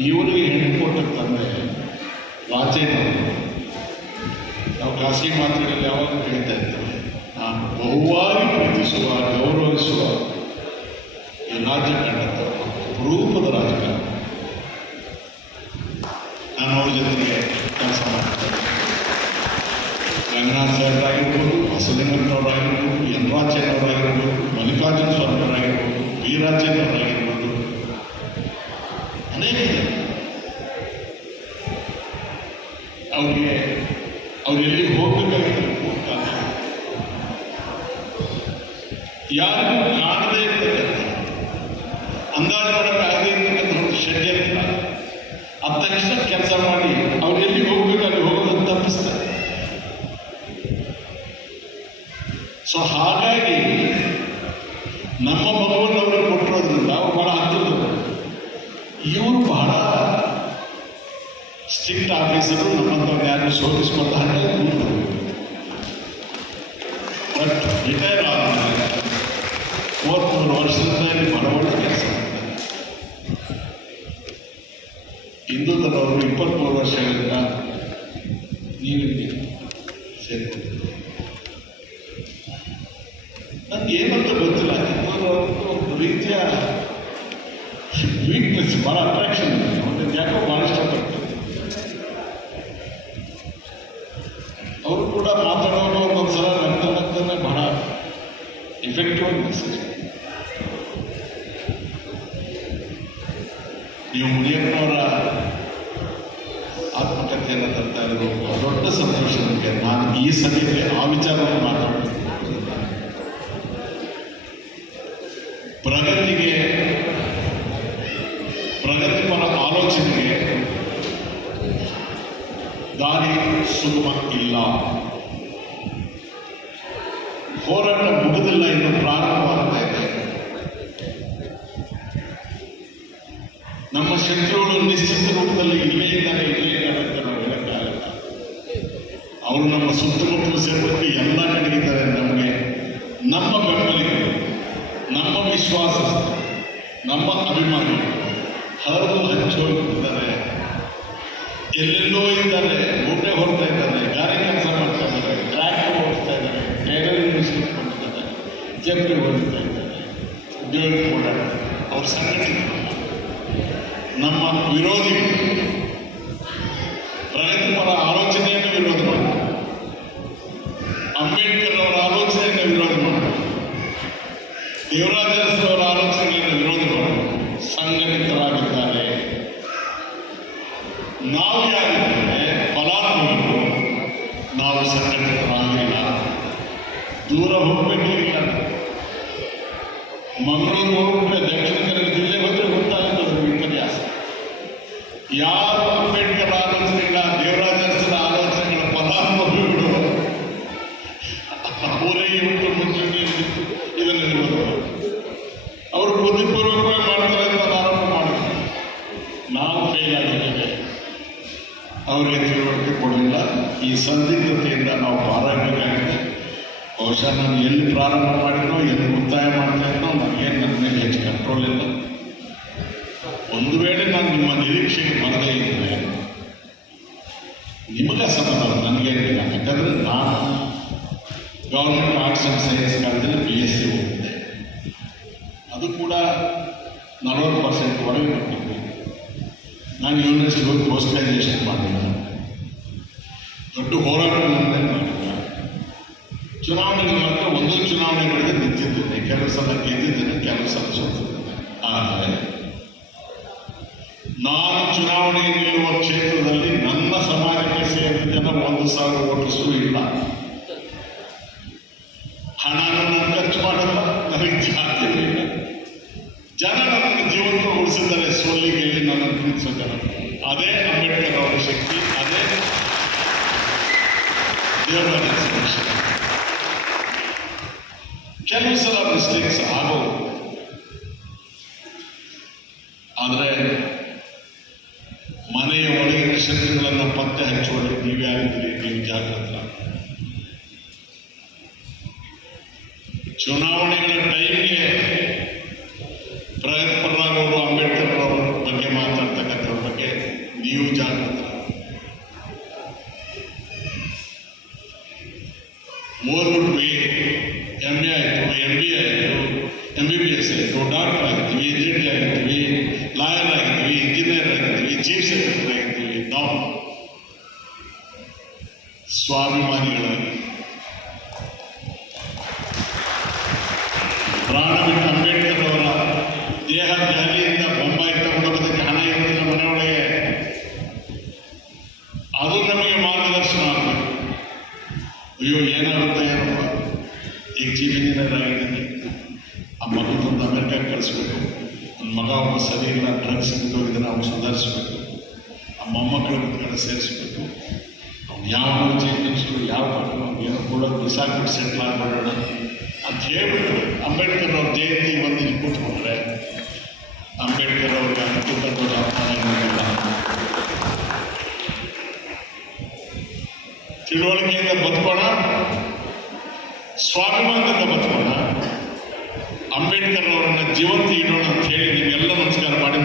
ಇವರಿಗೆ ಹೆಣ್ಣು ಕೊಟ್ಟಂತಂದರೆ ರಾಜೇನವರು, ನಾವು ಖಾಸಗಿ ಮಾತುಗಳಲ್ಲಿ ಯಾವಾಗ ಹೇಳ್ತಾ ಇರ್ತೇವೆ, ನಾನು ಬಹುವಾಗಿ ರಾಜಕಾರಣದ ರೂಪದ ರಾಜಕಾರಣ. ನಾನು ಅವ್ರ ಜೊತೆಗೆ ಕೆಲಸ ಮಾಡ್ತೇನೆ. ರಂಗನಾಥ್ ಸಾಹೇಬರಾಗಿರ್ಬೋದು, ಬಸವಲಿಂಗಪ್ಪನವರಾಗಿರ್ಬೋದು, ಎನ್ ರಾಜಯ್ಯನವರಾಗಿರ್ಬೋದು, ಮಲ್ಲಿಕಾರ್ಜುನ ಸ್ವಾಮಿಯವರಾಗಿರ್ಬೋದು, ವೀರಾಜಯ್ಯನವರಾಗಿರ್ಬೋದು, ಅನೇಕ ಜನ ಅವ್ರು ಎಲ್ಲಿ ಹೋಗಬೇಕಾಗಿತ್ತು ಯಾರಿಗೂ ಕಾಣದೇ ಇರ್ತಕ್ಕಂಥ, ಅಂದಾಜು ಮಾಡೋಕ್ಕಾಗದೇ ಇರ್ತಕ್ಕಂಥ ಒಂದು ಷಡ್ಯಂತ್ರ ಅದ ತಕ್ಷಣ ಕೆಲಸ ಮಾಡಿ ಅವ್ರು ಎಲ್ಲಿ ಹೋಗ್ಬೇಕು ಅಲ್ಲಿ ಹೋಗೋದಂತ ತಪ್ಪಿಸ್ತಾರೆ. ಸೊ ಹಾಗಾಗಿ ನಮ್ಮ ಮಗುವನ್ನು ಅವ್ರಿಗೆ ಕೊಟ್ಟಿರೋದ್ರಿಂದ ಅವ್ರು ಬಹಳ ಹತ್ತಿರದವರು. ಇವರು ಬಹಳ ಸ್ಟ್ರಿಕ್ಟ್ ಆಫೀಸರು, ನಮ್ಮಂಥವ್ರು ಯಾರು ಸೋಲಿಸ್ಕೊಂಡ ಹಾಗೆ ಮುಂದೆ. ಬಟ್ ರಿಟೈರ್ ಆದಮೇಲೆ 33 ವರ್ಷದಿಂದ ಇಲ್ಲಿ ಬಹಳ ಒಳ್ಳೆ ಕೆಲಸ ಮಾಡ್ತಾರೆ. ಹಿಂದೂದವರು 23 ವರ್ಷಗಳಿಂದ ನೀವಿಗೆ ಸೇರ್ಕೊಂಡಿದ್ದೀರಿ. ನನಗೆ ಏನಂತ ಗೊತ್ತಿಲ್ಲ, ಹಿಂದೂದವ್ರದ್ದು ಒಂದು ರೀತಿಯ ವೀಕ್ನೆಸ್, ಭಾಳ ಅಟ್ರಾಕ್ಷನ್ ಇದೆ. ಅವ್ರಿಗೆ ಯಾಕೋ ಭಾಳ ಇಷ್ಟಪಡ್ತಾರೆ. ಅವರು ಕೂಡ ಮಾತಾಡೋರು ಒಂದೊಂದ್ಸಲ ನಗ್ತಾನೆ ಬಹಳ ಇಫೆಕ್ಟಿವ್ ಆಗಿ ಮೆಸೇಜ್. ನೀವು ಮುನಿಯಪ್ಪನವರ ಆತ್ಮಕಥೆಯನ್ನು ತರ್ತಾ ಇರೋದು ದೊಡ್ಡ ಸಂತೋಷ ನನಗೆ. ನಾನು ಈ ಸಭೆಯಲ್ಲಿ ಆ ವಿಚಾರವನ್ನು ಮಾತಾಡ್ತೀನಿ. ಪ್ರಗತಿಪರ ಆಲೋಚನೆಗೆ ದಾರಿ ಸುಗಮ ಇಲ್ಲ. ಹೋರಾಟ ಮುಗಿದಿಲ್ಲ, ಇನ್ನು ಪ್ರಾರಂಭವಾಗ್ತಾ ಇದೆ. ನಮ್ಮ ಶತ್ರುಗಳು ನಿಶ್ಚಿತ ರೂಪದಲ್ಲಿ ಇಲ್ಲೇ ಇದ್ದಾರೆ ಅಂತ ನಾವು ಹೇಳಕ್ಕಾಗಲ್ಲ. ಅವರು ನಮ್ಮ ಸುತ್ತಮುತ್ತಲು ಸೇರಿಬಿಟ್ಟು ಎಲ್ಲ ಕಡೆಗಿದ್ದಾರೆ. ನಮಗೆ ನಮ್ಮ ಬೆಂಬಲಿಗರು, ನಮ್ಮ ವಿಶ್ವಾಸಸ್ಥರು, ನಮ್ಮ ಅಭಿಮಾನಿಗಳು ಹರಿದು ಹಂಚೋಗಿದ್ದಾರೆ. ಎಲ್ಲೆಲ್ಲೋ ಇದ್ದಾರೆ, ಊಟ ಹೊರತಾ ಇದ್ದಾರೆ, ಗಾರೆ ಕೆಲಸ ಮಾಡ್ತಾ ಇದ್ದಾರೆ, ಟ್ರ್ಯಾಕ್ಟರ್ ಓಡಿಸ್ತಾ ಇದ್ದಾರೆ, ಟೈಲರಿಂಗ್ ಮಿಷನ್ ಕೊಟ್ಟಿದ್ದಾರೆ, ಜಂಬಿ ಹೊಡಿತಾ ಇದ್ದಾರೆ, ಉದ್ಯೋಗ ಓಡಾಡ್ತಾರೆ. ಅವ್ರ ಸಂಘಟನೆ ನಮ್ಮ ವಿರೋಧಿಗಳು ಪ್ರಗತಿಪರ ಆಲೋಚನೆಯನ್ನು ವಿರೋಧ ಮಾಡ್ತಾರೆ, ಅಂಬೇಡ್ಕರ್ ಅವರ ಆಲೋಚನೆಯನ್ನು ವಿರೋಧ ಮಾಡ್ತಾರೆ, ದೇವರಾಜ ಅವರ ಆಲೋಚನೆಯನ್ನು ವಿರೋಧ ಮಾಡ್ತಾರೆ. ಸಂಘಟಿತರಾಗಿದ್ದಾರೆ. ನಾವು ಯಾರಿದ್ದೇವೆ ಫಲಾನುಭವಿಗಳು, ನಾವು ಸಂಘಟಿತರಾಗಿಲ್ಲ. ದೂರ ಹೋಗಬೇಕಿಲ್ಲ. ಮಂಗಳೂರು ಹೋಗ್ಬಿಟ್ರೆ ದಕ್ಷಿಣ ಕನ್ನಡ ಜಿಲ್ಲೆ ಹೋದರೆ ಗೊತ್ತಾಗುತ್ತದೆ ವಿಪರ್ಯಾಸ. ಯಾರು ಅಂಬೇಡ್ಕರ್ ಆಲೋಚನೆಗಳ, ದೇವರಾಜ ಆಲೋಚನೆಗಳ ಫಲಾನುಭವಿಗಳು ಅವರೇ ಇವತ್ತು ಮುಂಚೂಣಿ ಇದನ್ನು ವಿರೋಧ. ಅವರು ಬುದ್ಧಿಪೂರ್ವಕವಾಗಿ ಮಾಡ್ತಾರೆ ಅಂತ ಆರೋಪ ಮಾಡಿದ್ರು. ನಾವು ಫೇಲ್ ಆಗಿದ್ದೇವೆ, ಅವರಿಗೆ ತಿಳುವಳಿಕೆ ಕೊಡಲಿಲ್ಲ. ಈ ಸಂದಿಗ್ಧತೆಯಿಂದ ನಾವು ಪಾರಾಗಬೇಕಾಗಿದೆ. ಬಹುಶಃ ನಾನು ಎಲ್ಲಿ ಪ್ರಾರಂಭ ಮಾಡಿದ್ನೋ, ಎಲ್ಲಿ ಮುಕ್ತಾಯ ಮಾಡ್ತಾ ಇದ್ನೋ, ನನಗೇನು ನನ್ನ ಮೇಲೆ ಹೆಚ್ಚು ಕಂಟ್ರೋಲ್ ಇಲ್ಲ. ಒಂದು ವೇಳೆ ನಾನು ನಿಮ್ಮ ನಿರೀಕ್ಷೆಗೆ ಬರದೇ ಇದ್ದರೆ ನಿಮಗೆ ಸಮಾಧಾನ, ನನಗೇನಿಲ್ಲ. ಯಾಕಂದರೆ ನಾನು ಗೌರ್ಮೆಂಟ್ ಆರ್ಟ್ಸ್ ಆ್ಯಂಡ್ ಸೈನ್ಸ್ ಕಾಲೇಜಲ್ಲಿ BSc ಹೋಗಿದ್ದೆ. ಅದು ಕೂಡ 40% ಹೊರಗೆ ಕೊಟ್ಟಿದ್ದೆ. ನಾನು ಯೂನಿವರ್ಸಿಟಿ ಹೋಗಿ ಪೋಸ್ಟ್ ಗ್ರ್ಯಾಜುಯೇಷನ್ ಮಾಡಿಲ್ಲ. ದೊಡ್ಡ ಹೋರಾಟಗಳನ್ನೇ ಮಾಡಿಲ್ಲ. ಚುನಾವಣೆಗೆ ಮಾತ್ರ ಒಂದೊಂದು ಚುನಾವಣೆಗಳಿಗೆ ನಿಂತಿದ್ದೇನೆ. ಕೆಲವು ಸಲ ಗೆದ್ದಿದ್ದೇನೆ, ಕೆಲವು ಸಲ ಸೋತಿದ್ದೇನೆ. ಆದರೆ ನಾನು ಚುನಾವಣೆಗೆ ನಿಲ್ಲುವ ಕ್ಷೇತ್ರದಲ್ಲಿ ನನ್ನ ಸಮಾಜಕ್ಕೆ ಸೇರಿದ ಜನ 1,000 ವೋಟರ್ಸು ಇಲ್ಲ. ಹಣನ ನಾನು ಖರ್ಚು ಮಾಡಲ್ಲ, ನನಗೆ ಜಾತಿ ಇಲ್ಲ. ಜನ ನನ್ನನ್ನು ಜೀವನ ಉಳಿಸಿದ್ದಾರೆ. ಸೋಲಿಗೆ ನನ್ನನ್ನು ಪ್ರೀತಿಸೋ ಜನ. ಅದೇ ಅಂಬೇಡ್ಕರ್ ಅವರ ಶಕ್ತಿ, ಅದೇ ದೇವರಾಜ ಶಕ್ತಿ. ಕೆಲವು ಸಲ ಮಿಸ್ಟೇಕ್ಸ್ ಆಗೋದು, ಆದರೆ ಮನೆಯ ಒಳಗಿನ ಶಕ್ತಿಗಳನ್ನು ಪತ್ತೆ ಹಚ್ಚುವಲ್ಲಿ ನೀವ್ಯಾರಿದ್ದೀರಿ, ನೀವು ಜಾಗೃತ. ಚುನಾವಣೆಗಳ ಟೈಮ್ಗೆ ಪ್ರಗತಿಪರರಾಗೋರು ಅಂಬೇಡ್ಕರ್ ಅವರ ಬಗ್ಗೆ ಮಾತಾಡ್ತಕ್ಕಂಥವ್ರ ಬಗ್ಗೆ ನೀವು ಜಾಗೃತ. ಓದ್ಬಿಟ್ಟು MA ಆಯಿತು, MBA ಆಯಿತು, MBBS ಆಯಿತು, ಡಾಕ್ಟರ್ ಆಯಿತು, ಆಗಿದ್ವಿ, ಜಡ್ಜ್ ಆಗಿದ್ವಿ, ಲಾಯರ್ ಆಗಿದ್ವಿ, ಇಂಜಿನಿಯರ್ ಆಗಿದ್ವಿ, ಚೀಫ್ ಸೆಕ್ರೆಟರಿ ಆಗಿದ್ವಿ. ನಾವು ಸ್ವಾಭಿಮಾನಿಗಳಾಗಿ ಪ್ರಾಣ ಬಿಟ್ಟು ಅಂಬೇಡ್ಕರ್ ಅವರ ದೇಹ ದೆಹಲಿಯಿಂದ ಬೊಂಬಾಯಿ ತಗೊಂಡೋಗೋದಕ್ಕೆ ಹಣ ಇರೋದಿಲ್ಲ ಮನೆಯೊಳಗೆ. ಅದು ನಮಗೆ ಮಾರ್ಗದರ್ಶನ ಆಗಬೇಕು. ಅಯ್ಯೋ ಏನಾಗುತ್ತೆ ಏನಪ್ಪ, ಈಗ ಚೀಫ್ ಇಂಜಿನಿಯರ್ ಆಗಿದ್ದೀನಿ, ಆ ಮಗದೊಂದು ಅಮೆರಿಕಕ್ಕೆ ಕಳಿಸ್ಬೇಕು, ನನ್ನ ಮಗ ಒಬ್ಬ ಸರಿ ಇಲ್ಲ, ಡ್ರಗ್ಸ್ ಬಿದ್ದೋಗಿದ್ರೆ ಅವ್ನು ಸುಧಾರಿಸ್ಬೇಕು, ಆ ಮೊಮ್ಮಕ್ಕಳ ಕಡೆ ಸೇರಿಸ್ಬೇಕು, ಅವ್ನು ಯಾವ ಚೀಫ್ ಮಿನಿಸ್ಟ್ರು ಯಾವ ಏನೋ ಕೊಡೋದು ಬಿಸಾಕ್ಬಿಟ್ಟು ಸೆಟ್ಲ್ ಆಗ್ಬಿಡೋಣ ಅಂತ ಹೇಳ್ಬಿಟ್ಟು ಅಂಬೇಡ್ಕರ್ ಅವ್ರ ಜಯಂತಿ ಬಂದು ಇಲ್ಲಿ ಕೂತ್ಕೊಂಡ್ರೆ ಅಂಬೇಡ್ಕರ್ ಅವ್ರಿಗೆ ಅದಕ್ಕಿಂತ ದೊಡ್ಡ ಅಪಮಾನ ಏನಿಲ್ಲ. ತಿಳುವಳಿಕೆಯಿಂದ ಬದುಕೋಣ, ಸ್ವಾಭಿಮಾನದಿಂದ ಬದುಕೋಣ, ಅಂಬೇಡ್ಕರ್ ಅವರನ್ನು ಜೀವಂತ ಇಡೋಣ ಅಂತ ಹೇಳಿ ನಿಮಗೆಲ್ಲ ನಮಸ್ಕಾರ ಮಾಡಿ